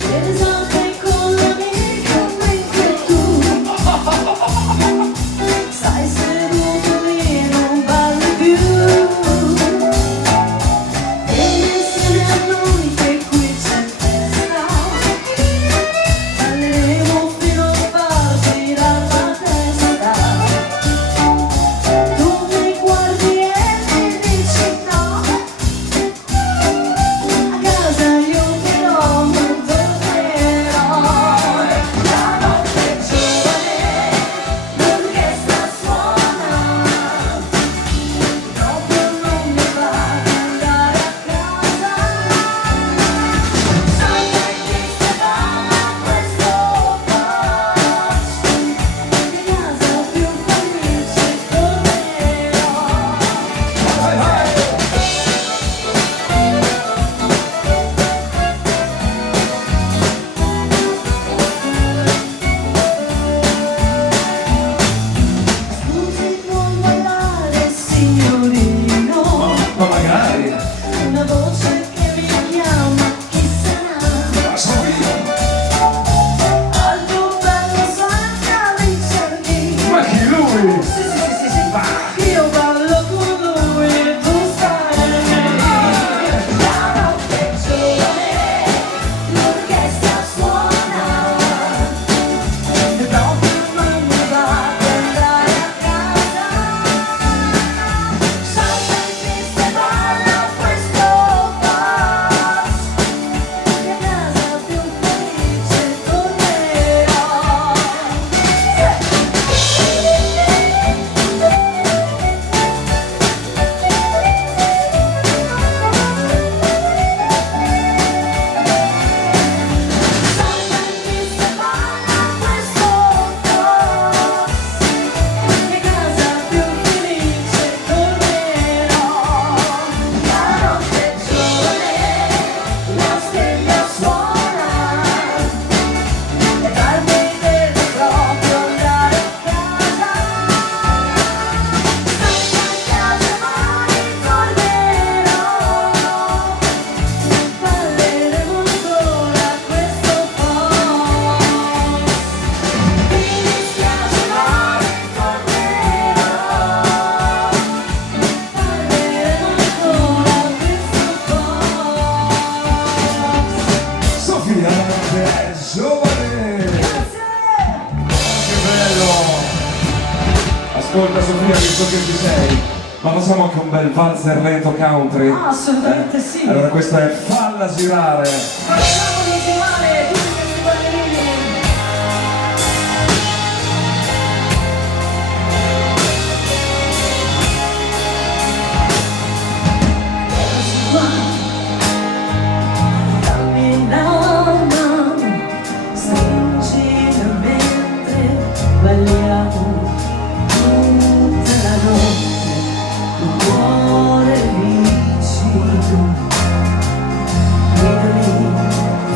E risate con l'amica mentre tu stai seduto lì, non balli più. E insieme a noi che qui c'è festa, balleremo fino a farti dalla testa. Tu mi guardi e mi dici no, a casa io però non tornerò. La notte è giovane, l'orchestra suona, proprio non mi va di andare a casa. Santa Cristo balla questo posto, che casa più felice tornerò. Scusi, può ballare, signorino? Ma magari, Una voce che mi chiama, chi sarà? ma sono io, Alto, bello, Santa Vicenzi. ma chi lui? Sì. Io ballo con lui e tu stai lì. La notte è giovane, l'orchestra suona, e proprio non mi va di andare a casa. Santa Cristo balla questo passo, che a casa più felice tornerò. Santa Cristo balla questo passo, che a casa più felice tornerò. La notte è giovane, la sveglia suona, e tardi devo proprio andare a casa. Santa casa mai tornerò, balleremo ancora questo po'. Mi dispiace ma tornerò, balleremo ancora questo po'. Sofia, la notte è giovane. Che bello! Ascolta Sofia, visto che ci sei, ma facciamo anche un bel valzer lento country? Assolutamente sì. Allora questa è Falla girare. Facciamo insieme tutti questi ballerini. Dammi la mano, stringila mentre balliamo tutta la notte, il cuore vicino, gridami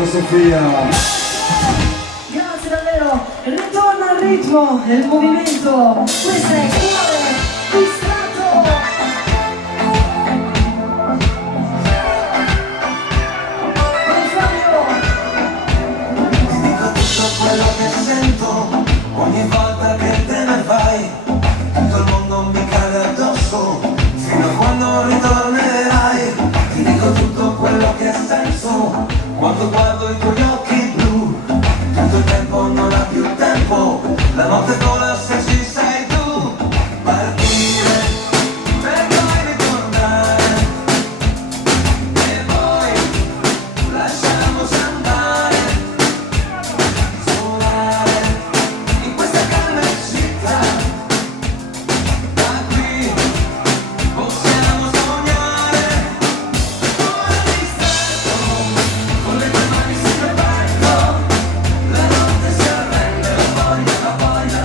nostra Sofia. Grazie davvero, ritorna al ritmo e il movimento, questo è Cuore Distratto. Vai Fabio! Ti dico tutto quello che sento ogni volta che te ne vai. Tutto il mondo mi cade addosso fino a quando ritornerai. Ti dico tutto quello che ha senso quando guardo i tuoi occhi blu. Tutto il tempo non ha più tempo, la notte vola se ci sei tu. Partire per poi ritornare e poi lasciamoci andare. Volare in questa calma città, da qui possiamo sognare. Cuore distratto, con le tue mani sul mio petto, la notte si arrende, la voglia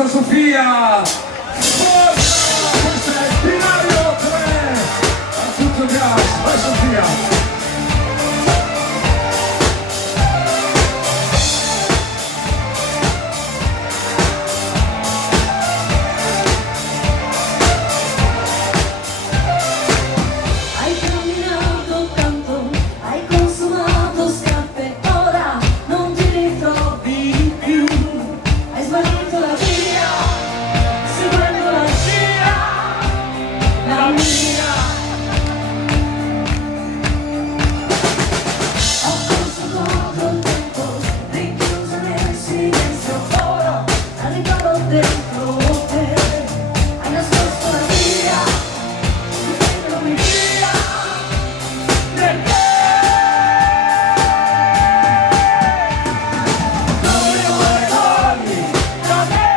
nostra Sofia. Forza! Questo è il binario 3 a tutto gas. Vai Sofia. Hai camminato tanto, hai consumato scarpe, ora non ti ritrovi più. Hai smarrito la via, seguendo la scia, la mia. Ho consumato il tempo, rinchiuso nel silenzio, ora arrivavo dentro te. Hai nascosto la via, seguendomi via, perché non mi vuoi darmi da me.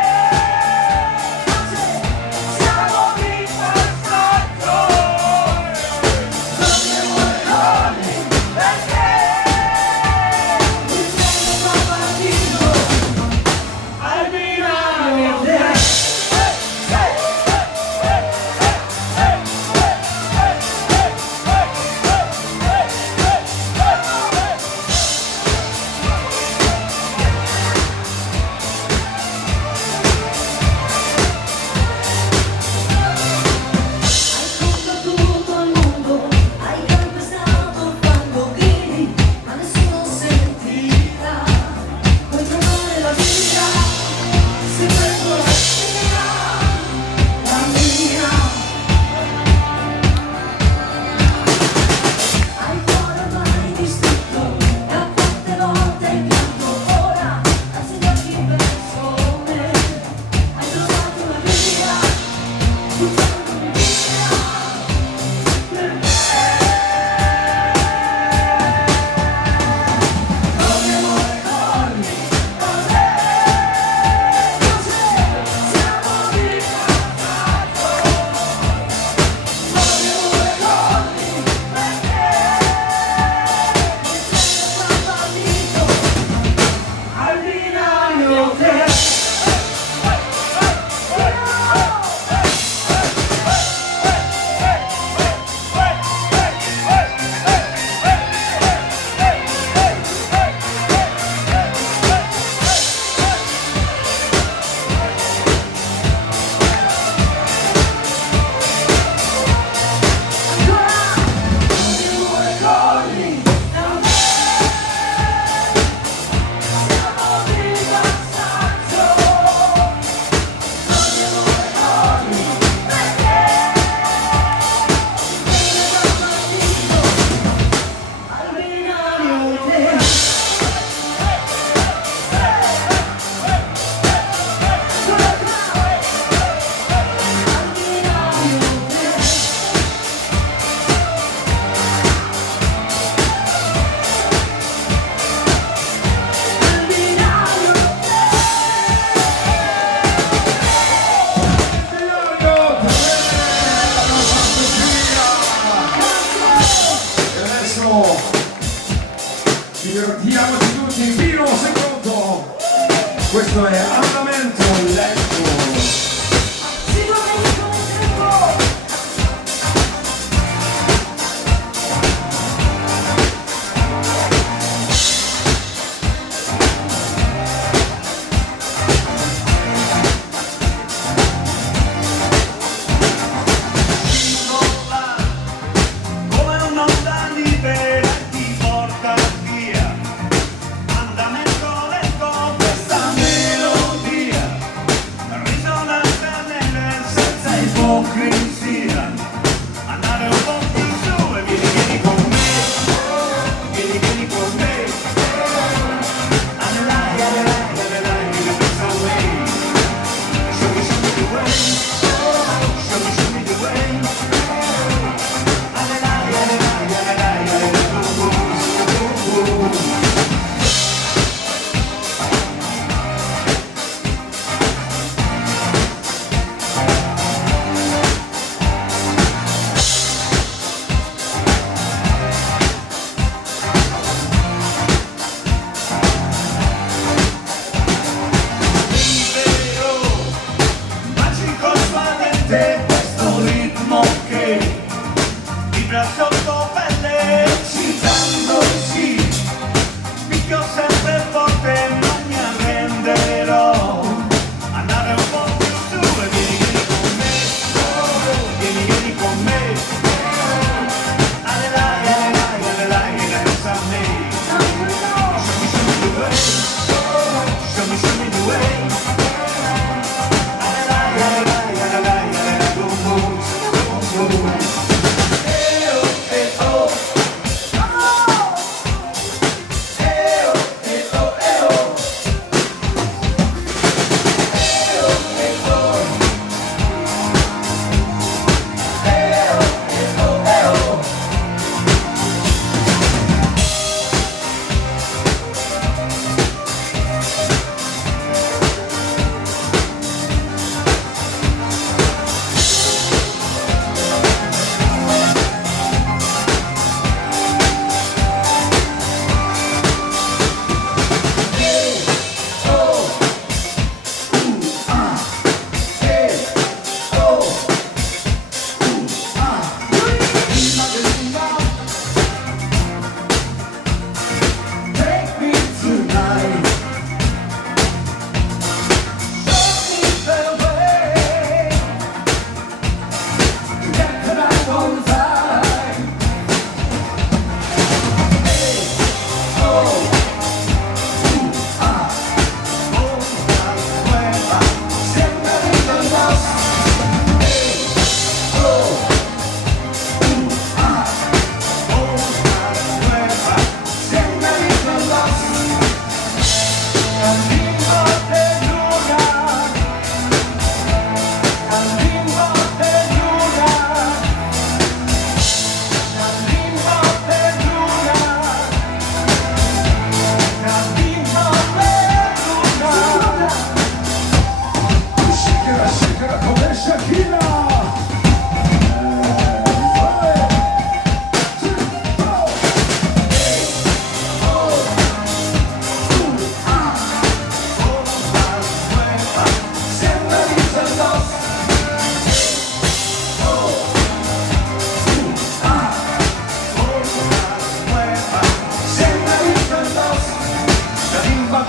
Siamo di passaggio, non mi vuoi darmi perché mi sento partito al binario 3. Hai combattuto al mondo, hai calpestato il fango, gridi, ma nessuno sentirà. Puoi trovare la vita, seguendo la scia, la mia. Hai il cuore ormai distrutto, e a quante volte hai pianto, ora alzi gli occhi verso me. Hai trovato la via, buttandomi via, perché non mi vuoi darmi da me. Siamo di passaggio, non mi vuoi darmi perché mi sento partito al binario 3. Divertiamoci tutti fino a un secondo. Questo è andamento lento. Come un'onda libera ti porta via, andamento lento questa melodia,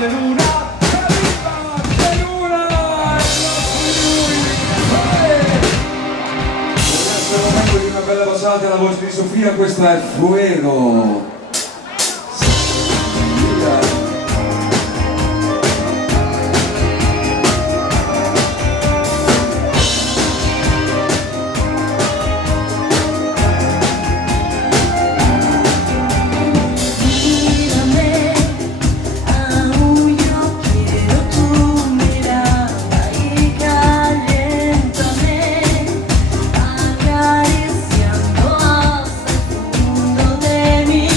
De Luna, Califa De Luna, il nostro lui. Adesso è il momento di una bella basata alla voce di Sofia, questa è Fuego. Acariciando hasta el fondo de mi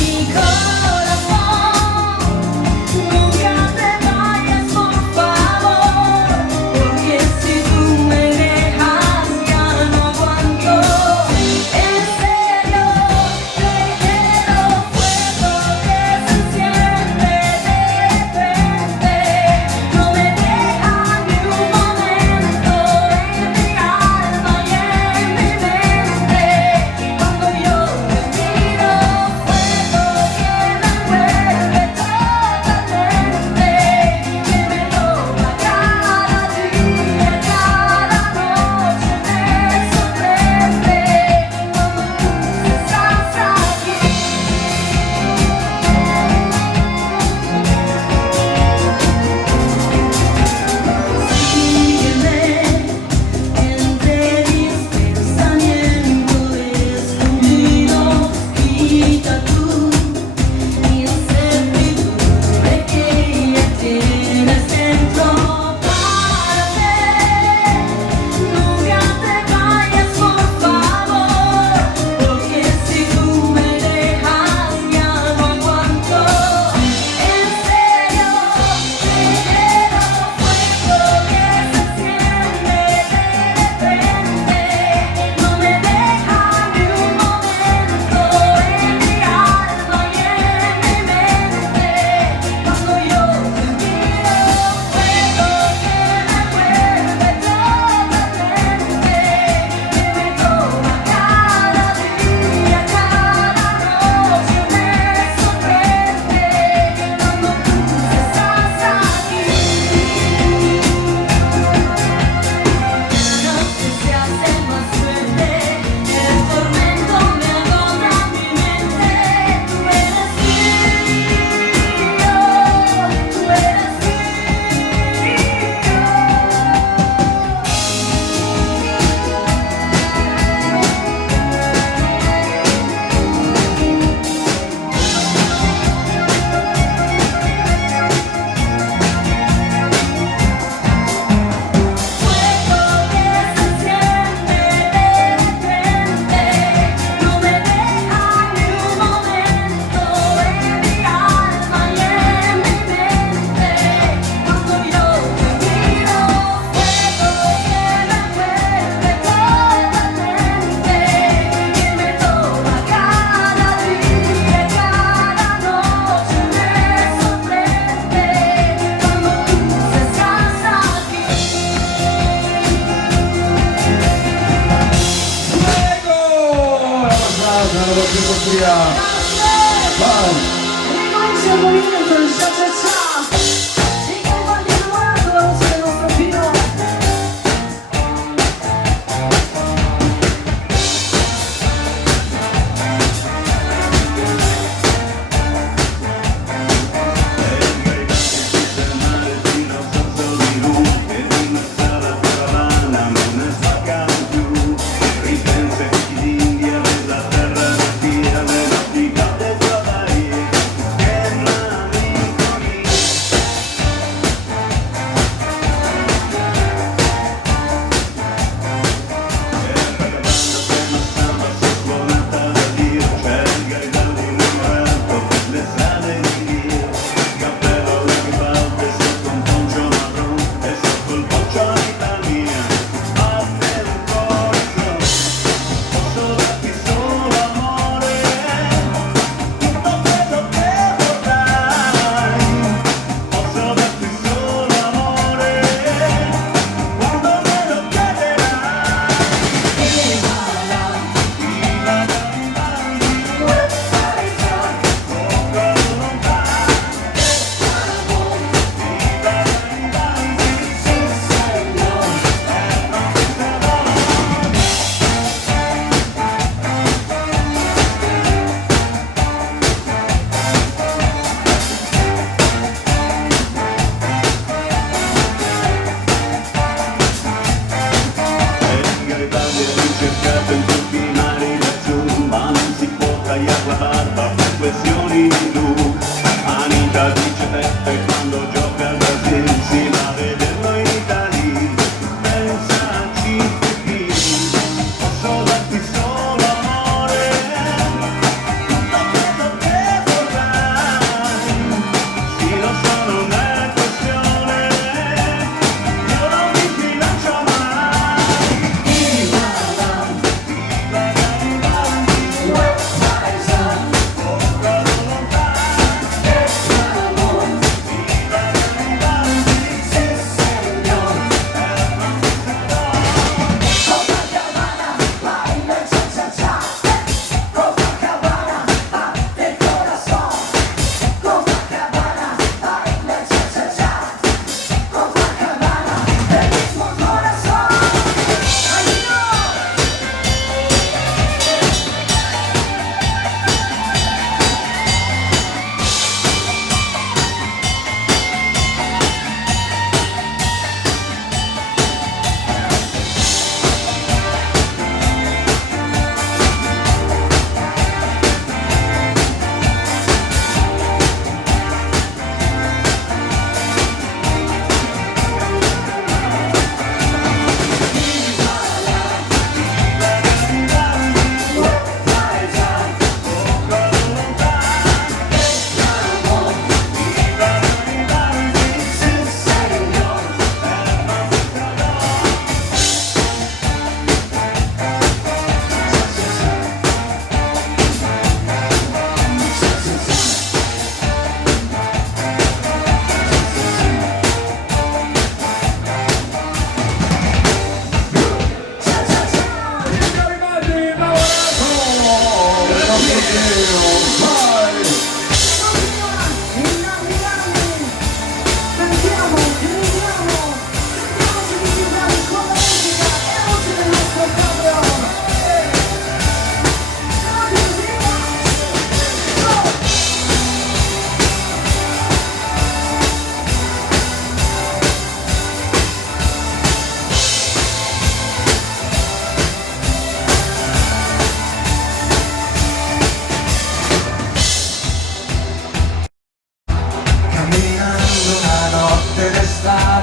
Sofia. Vai. Ricomincia il movimento, il cha cha cha. Sigue continuando la voce del nostro Pino. Ripensa chi di India, della terra respira, nella figa e guarda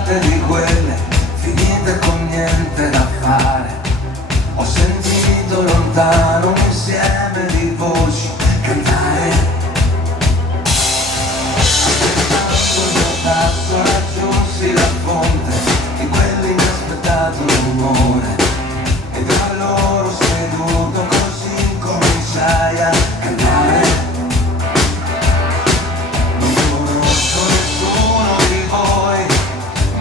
estate di quelle finite con niente da fare. Ho sentito lontano un insieme di voci cantare. Aspettando il mio passo raggiunsi la fonte di quell'inaspettato rumore, e tra loro seduto così cominciai a cantare. Non conosco nessuno di voi,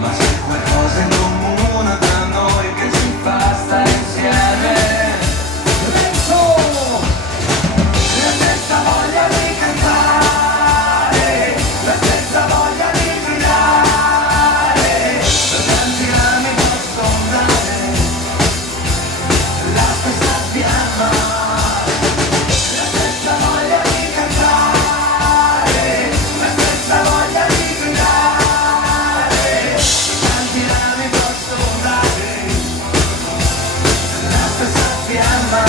ma c'è qualcosa in comune tra noi che ci fa stare insieme. La stessa voglia di cantare, la stessa voglia di gridare, per tanti anni posso andare, la stessa fiamma. La stessa voglia di cantare, la stessa voglia di gridare, per tanti anni posso andare, la stessa fiamma.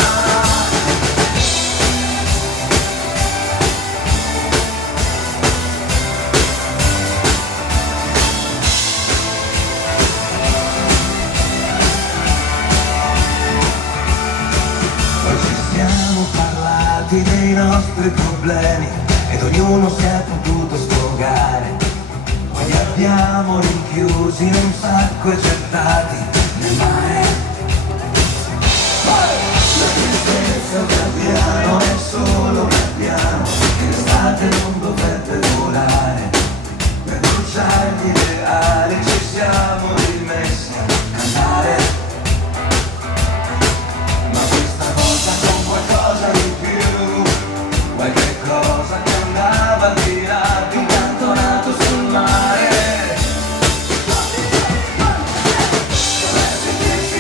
Poi ci siamo parlati dei nostri problemi ed ognuno si è potuto sfogare. Poi li abbiamo rinchiusi in un sacco e gettati nel mare. La tristezza pian piano è solo pian piano, che l'estate non dovrebbe volare. Per bruciare gli ideali ci siamo rimessi a cantare. Ma questa volta con qualcosa di più, qualche cosa che andava al di là di un cantonato sul mare. Dov'è sentirsi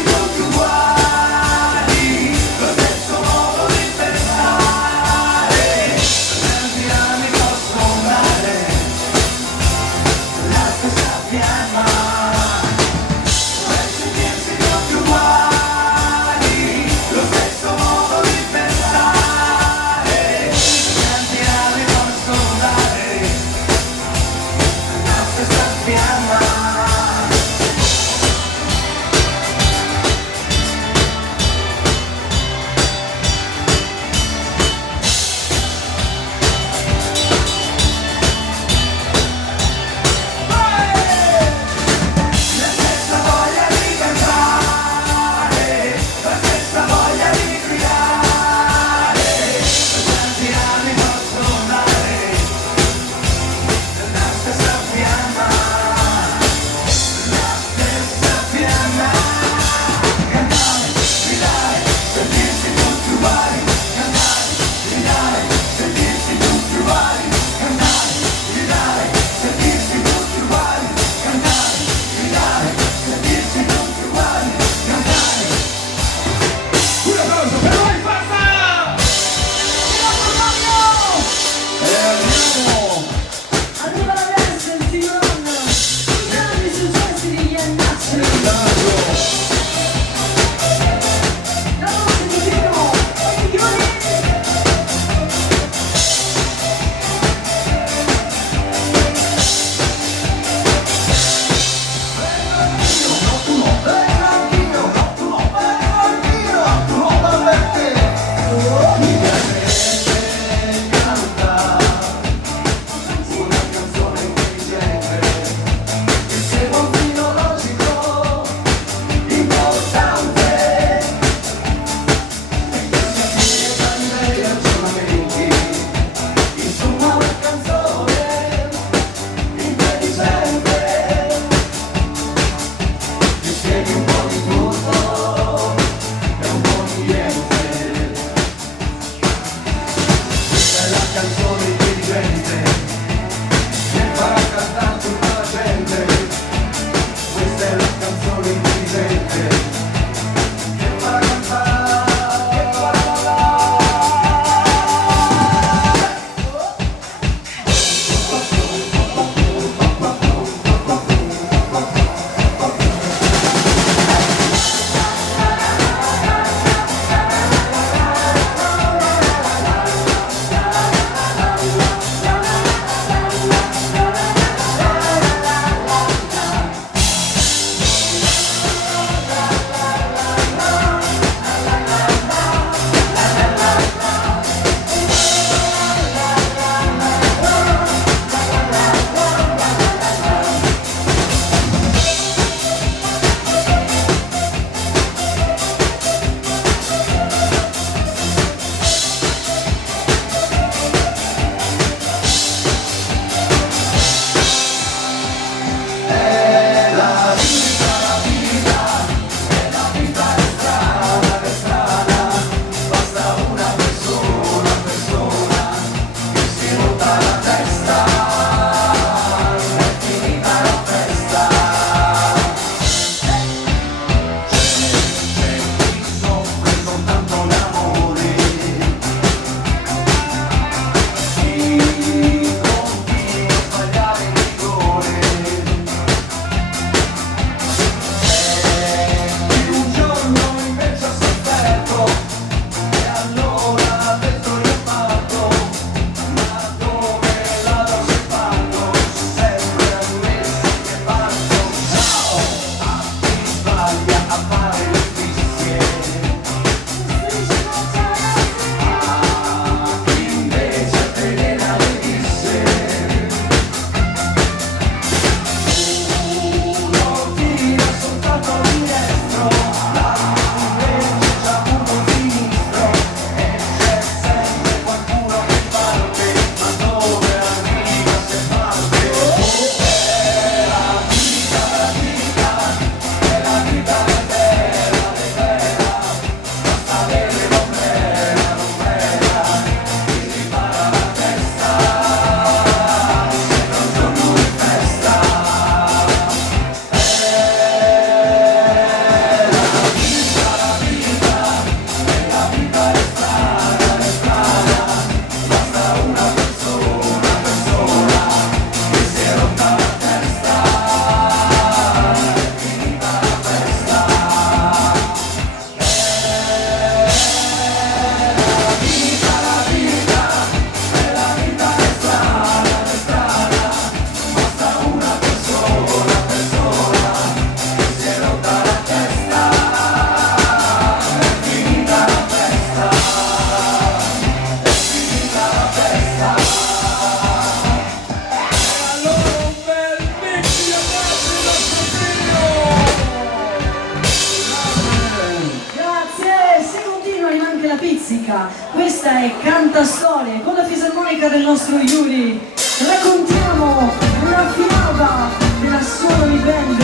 Andrea. Questa è Canta Storie con la fisarmonica del nostro Yuri. Raccontiamo una finata della Suonami Band.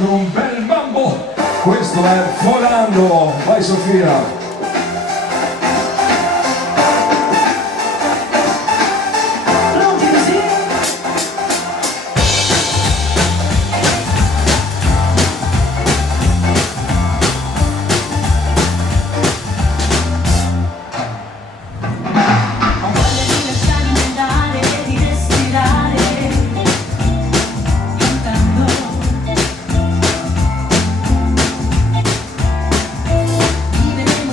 con un bel mambo. Questo è Volando. Vai Sofia. Vivremo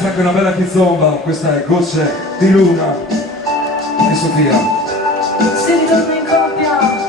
questa è anche una bella kizomba, questa è Gocce di Luna di Sofia. Si ritorna in coppia.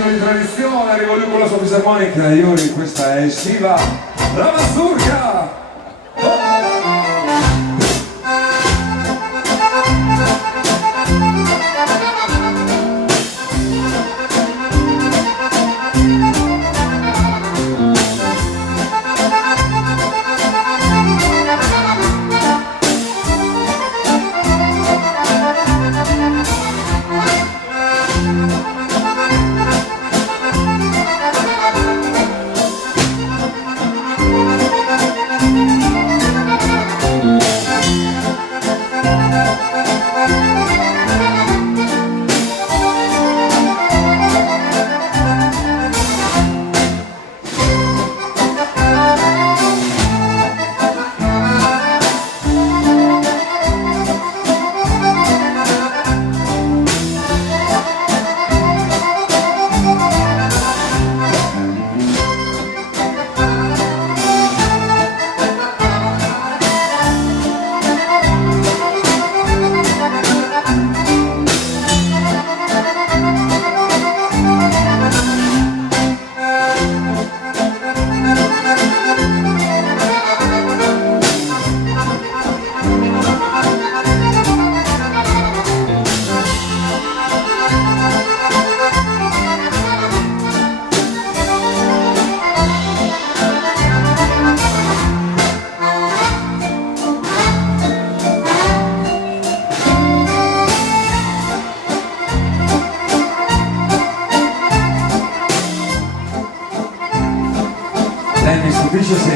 Di tradizione, arrivo lui con la sua fisarmonica e io questa è estiva, la mazurka!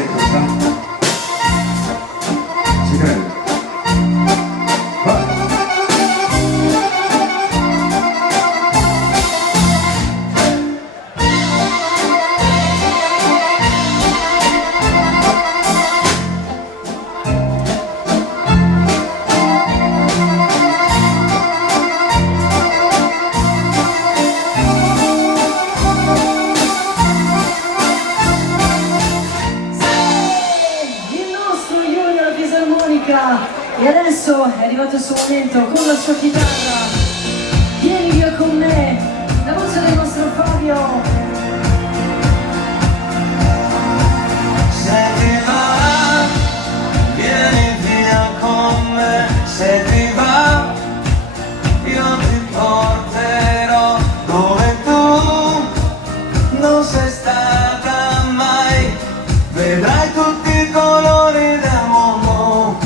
dentro, sa? Ci credo. Vai. E adesso è arrivato il suo momento con la sua chitarra. Vieni via con me, la voce del nostro Fabio. Se ti va, vieni via con me. Se ti va, io ti porterò dove tu non sei stata mai. Vedrai tutti i colori del mondo.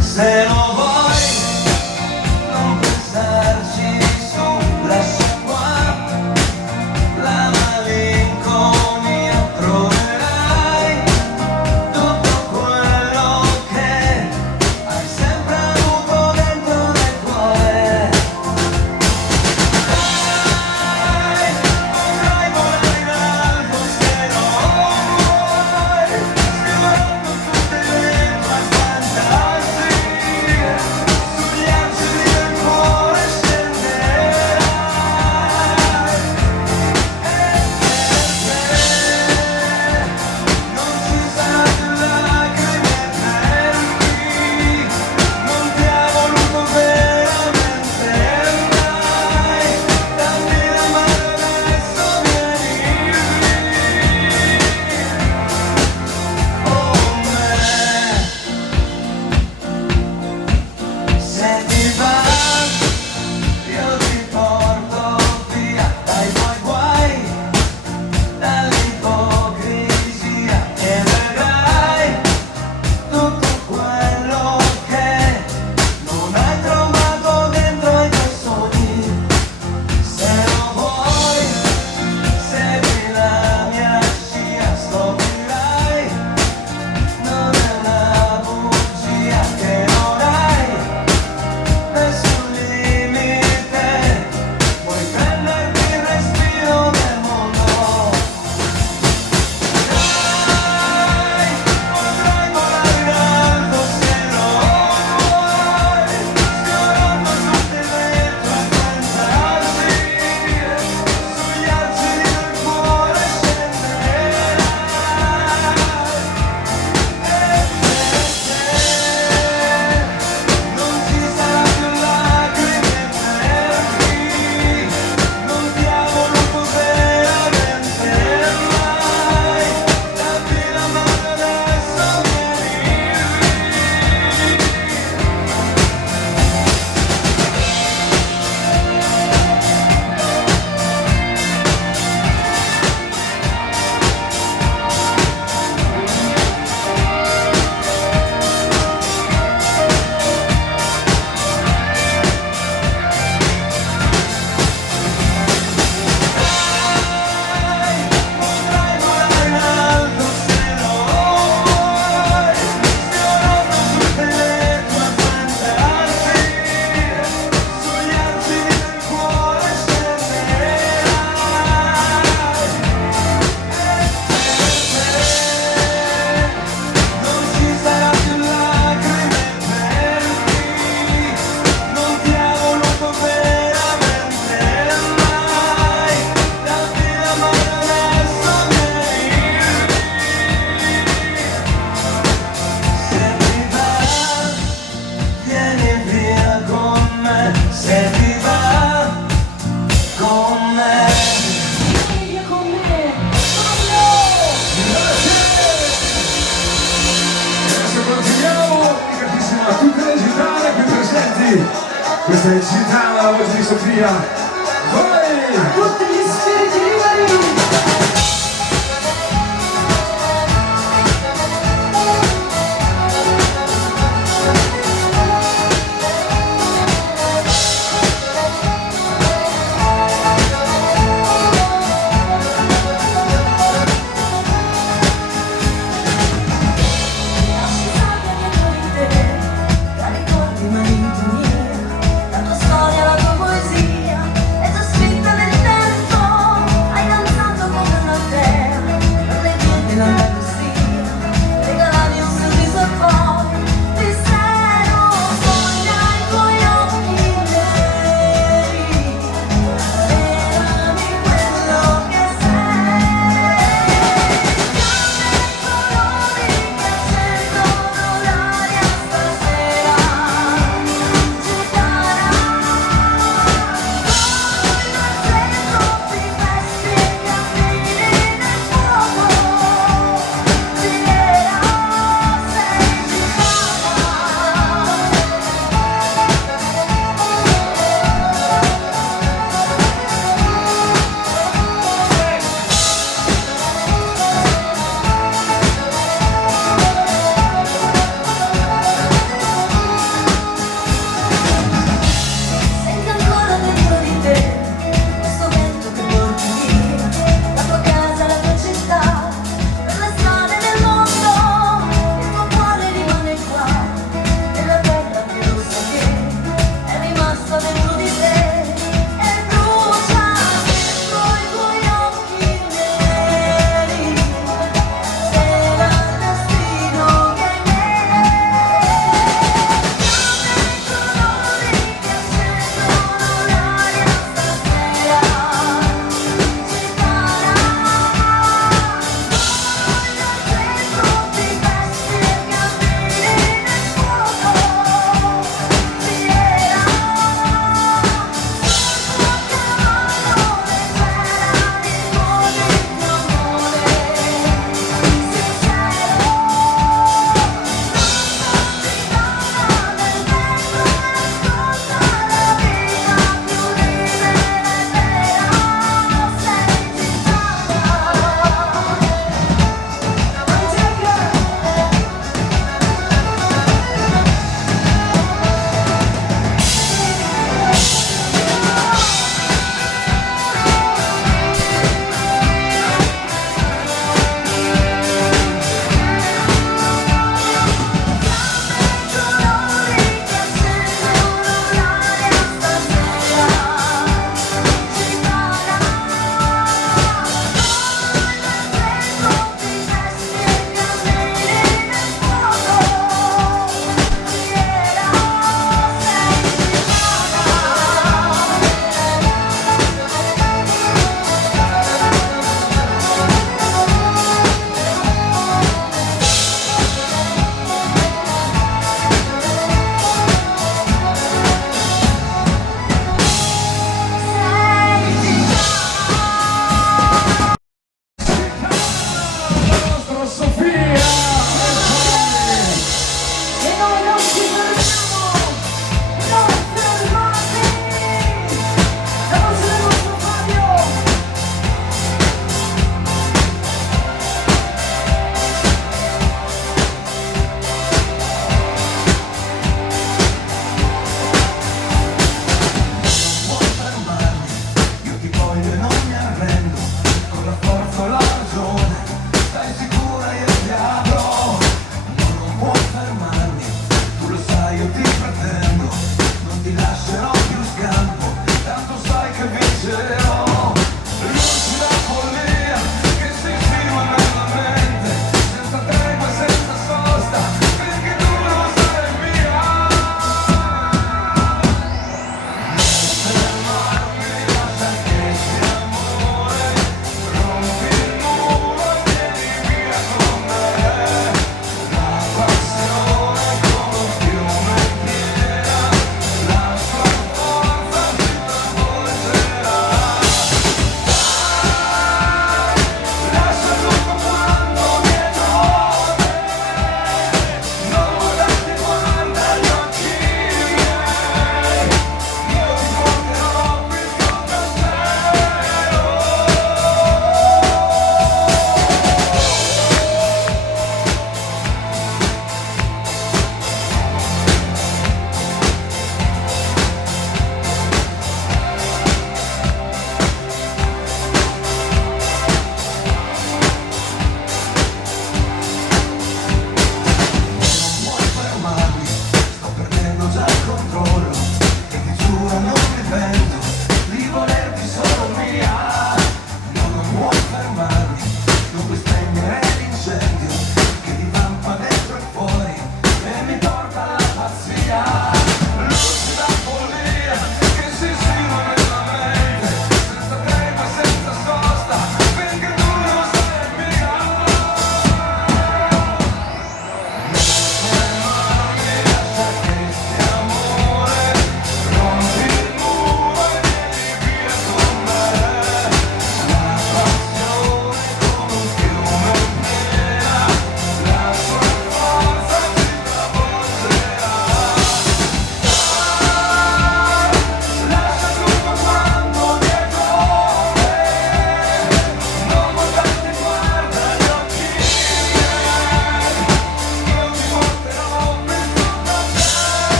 Se lo vuoi, non pensarci su, lascia qua la malinconia, troverai tutto quello che hai sempre avuto dentro nel cuore. Dai, potrai volare in alto se lo vuoi, sfiorando tutte le tue fantasie. Sugli argini del cuore scenderai e per te non ci sarà più lacrime verdi. Non ti ha voluto veramente mai. Dammi la mano adesso, vieni con me. Se ti va, io ti porto via dai tuoi guai, dall'ipocrisia, e vedrai tutto quello che non hai trovato dentro ai tuoi sogni. Se lo vuoi, segui la mia scia, scoprirai non è una bugia che non hai nessun limite, puoi prenderti il respiro del mondo. Dai, potrai volare in alto se lo vuoi, sfiorando tutte le tue fantasie. Sugli argini del cuore scenderai e per te non ci sarà più lacrime verdi. Non ti ha voluto veramente mai. Dammi la mano adesso, vieni. Potrai volare in alto se lo vuoi, sfiorando tutte le tue fantasie. Sugli argini del cuore scenderai e non ci sarà più lacrime verdi. Non ti ha voluto veramente mai. Dammi la mano adesso, vieni. Se ti va, vieni via con me. Se ti va, con me. Vieni via con me, Fabio! Adesso continuiamo, grazie a tutte le gitane qui presenti. Questa è Gitana, la voce di Sofia. Vai! Tutti gli spiriti liberi!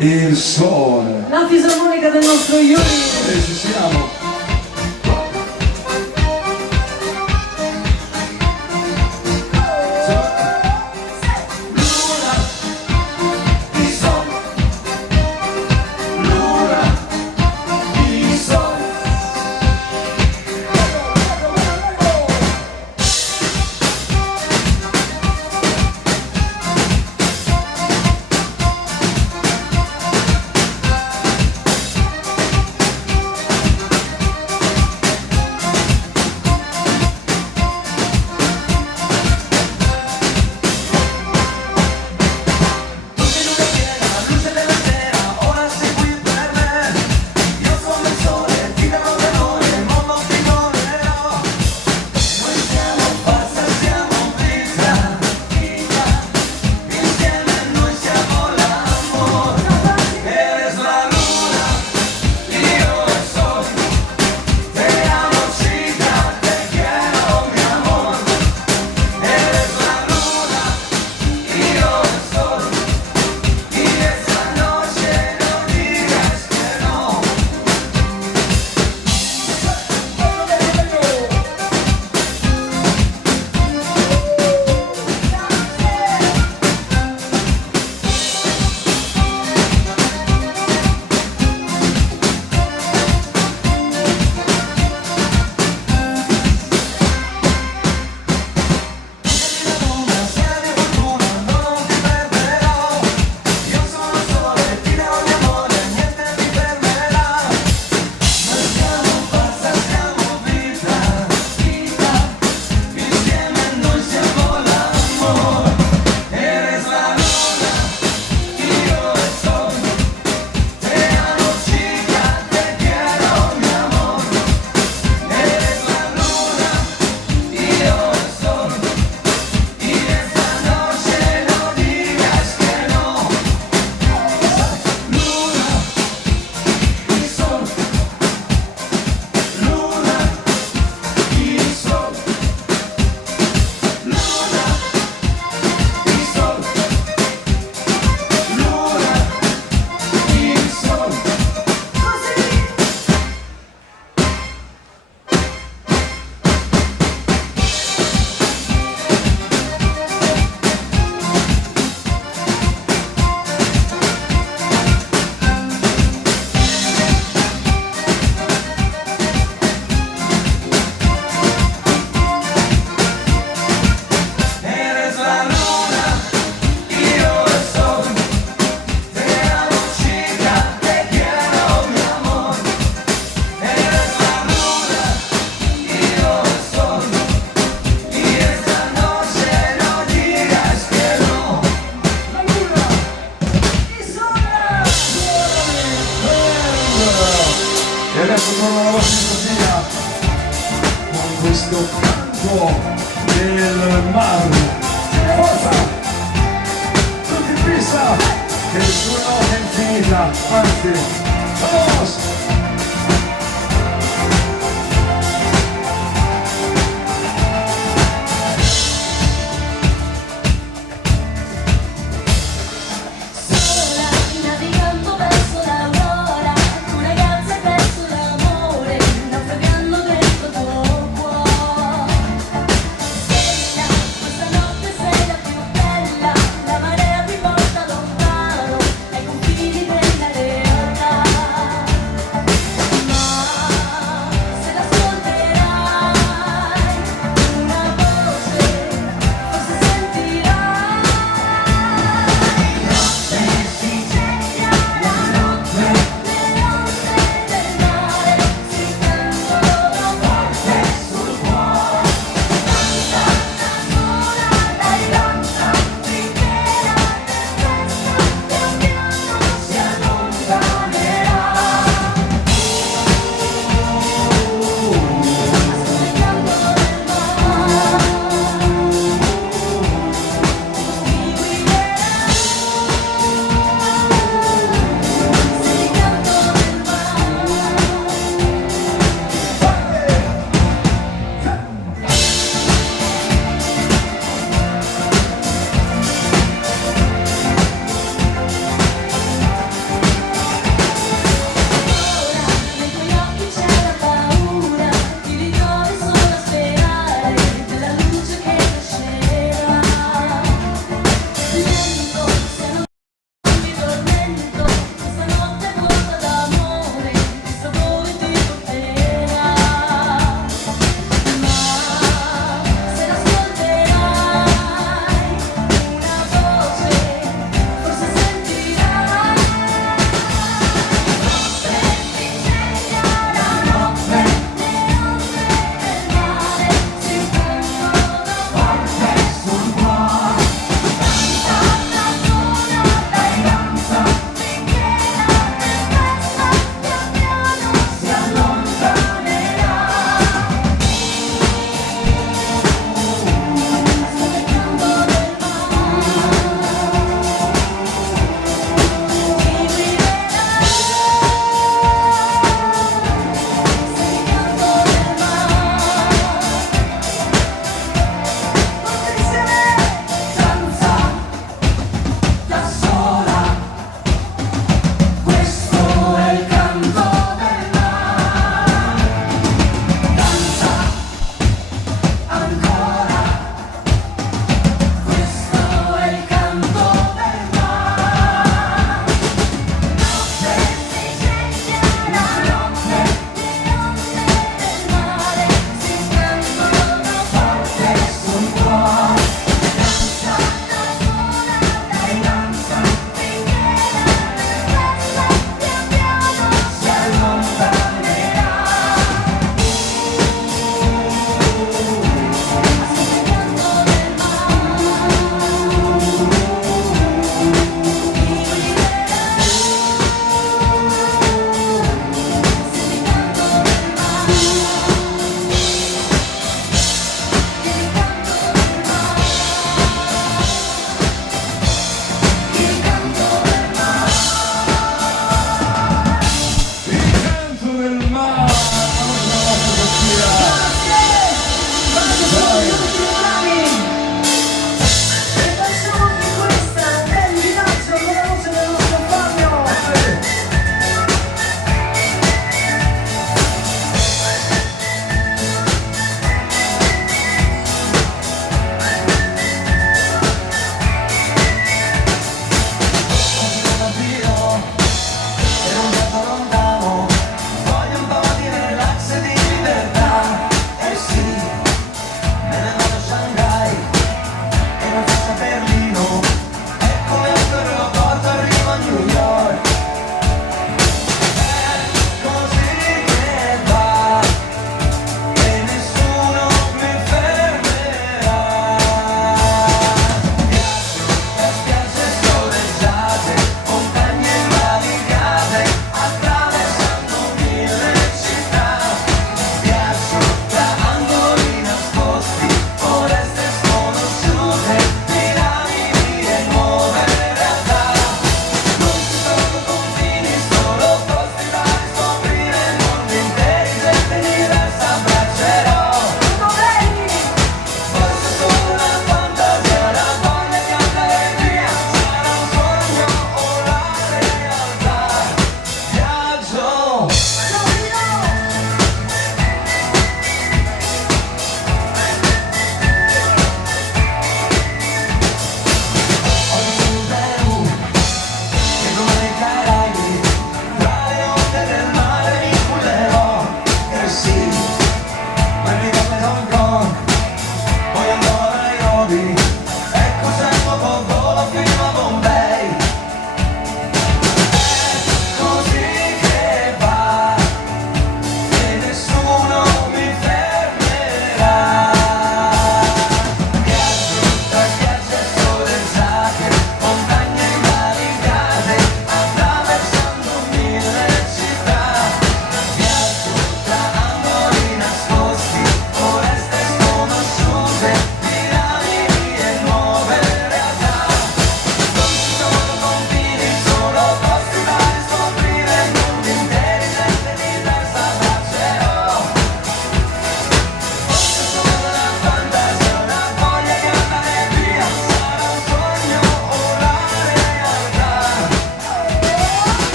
il sole. La fisarmonica del nostro Yuri. E ci siamo. E adesso torna la vostra Sofia con questo canto del mare. Forza! Tutti in pista! Che il suo nome è infinita, anzi, vamos!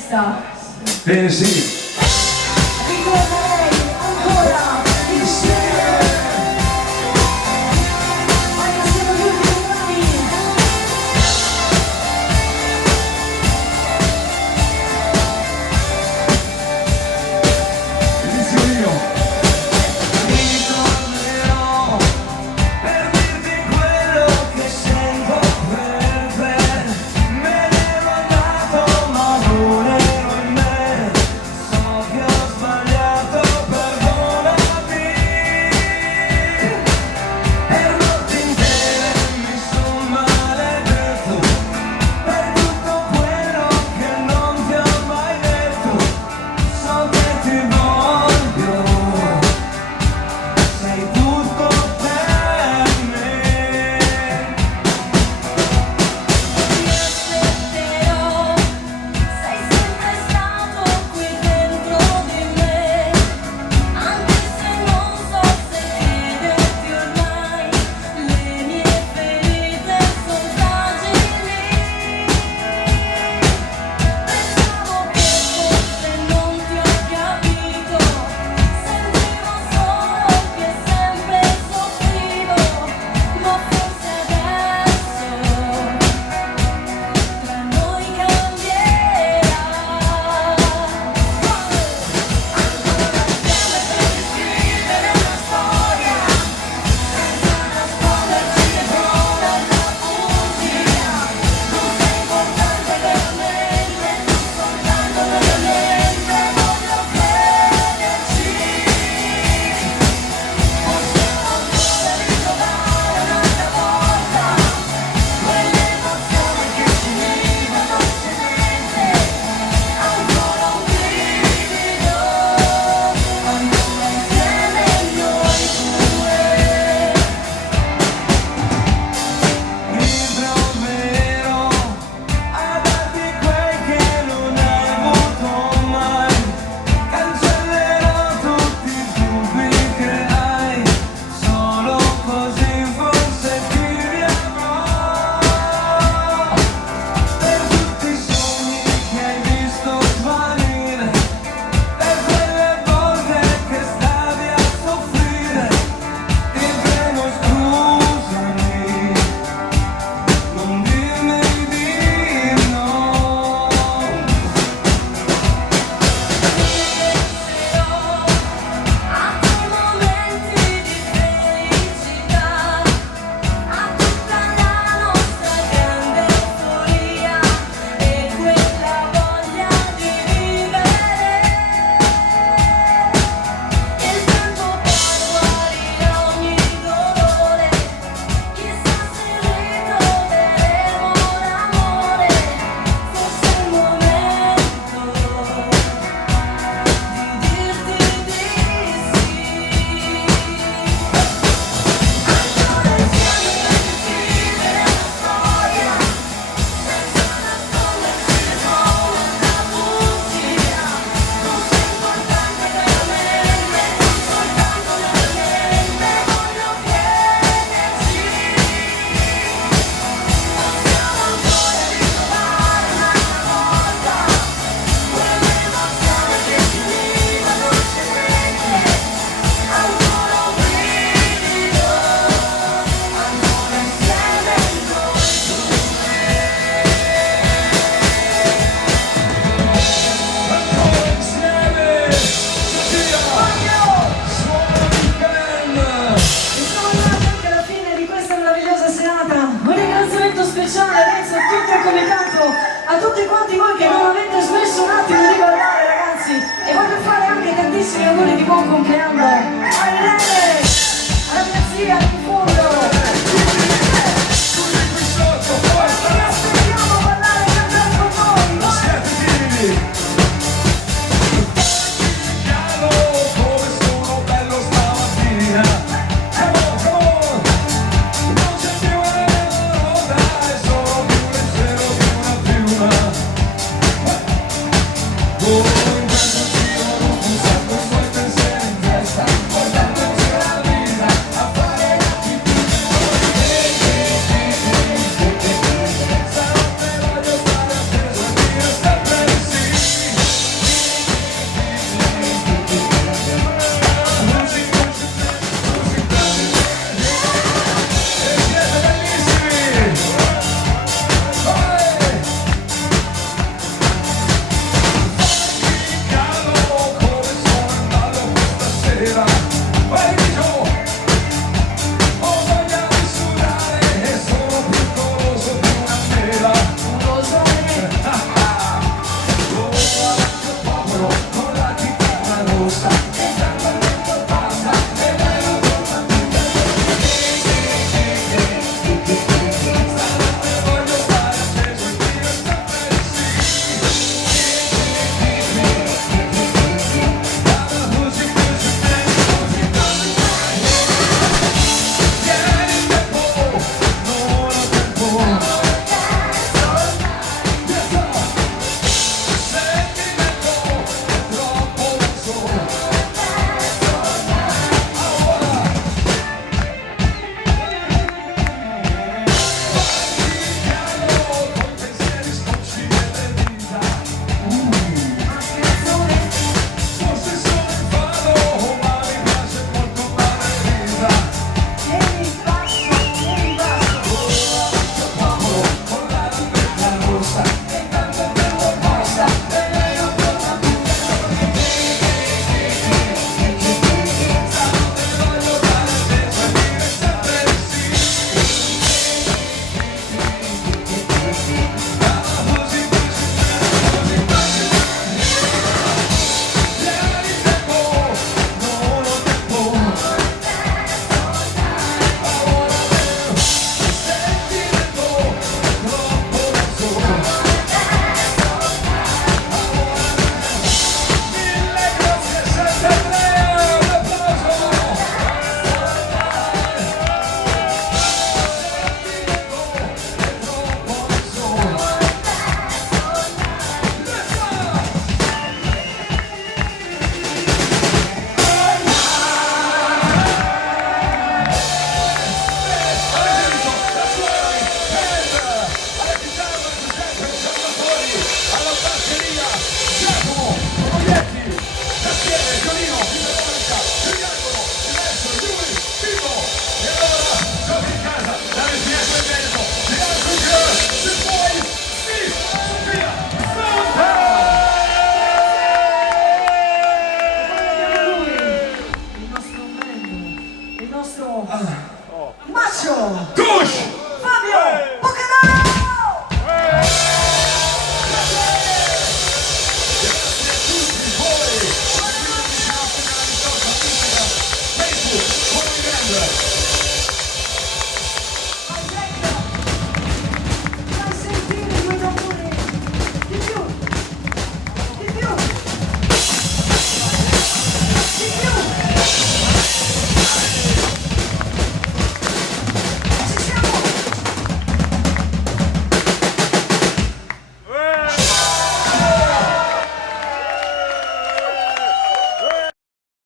festa. Bene, sì.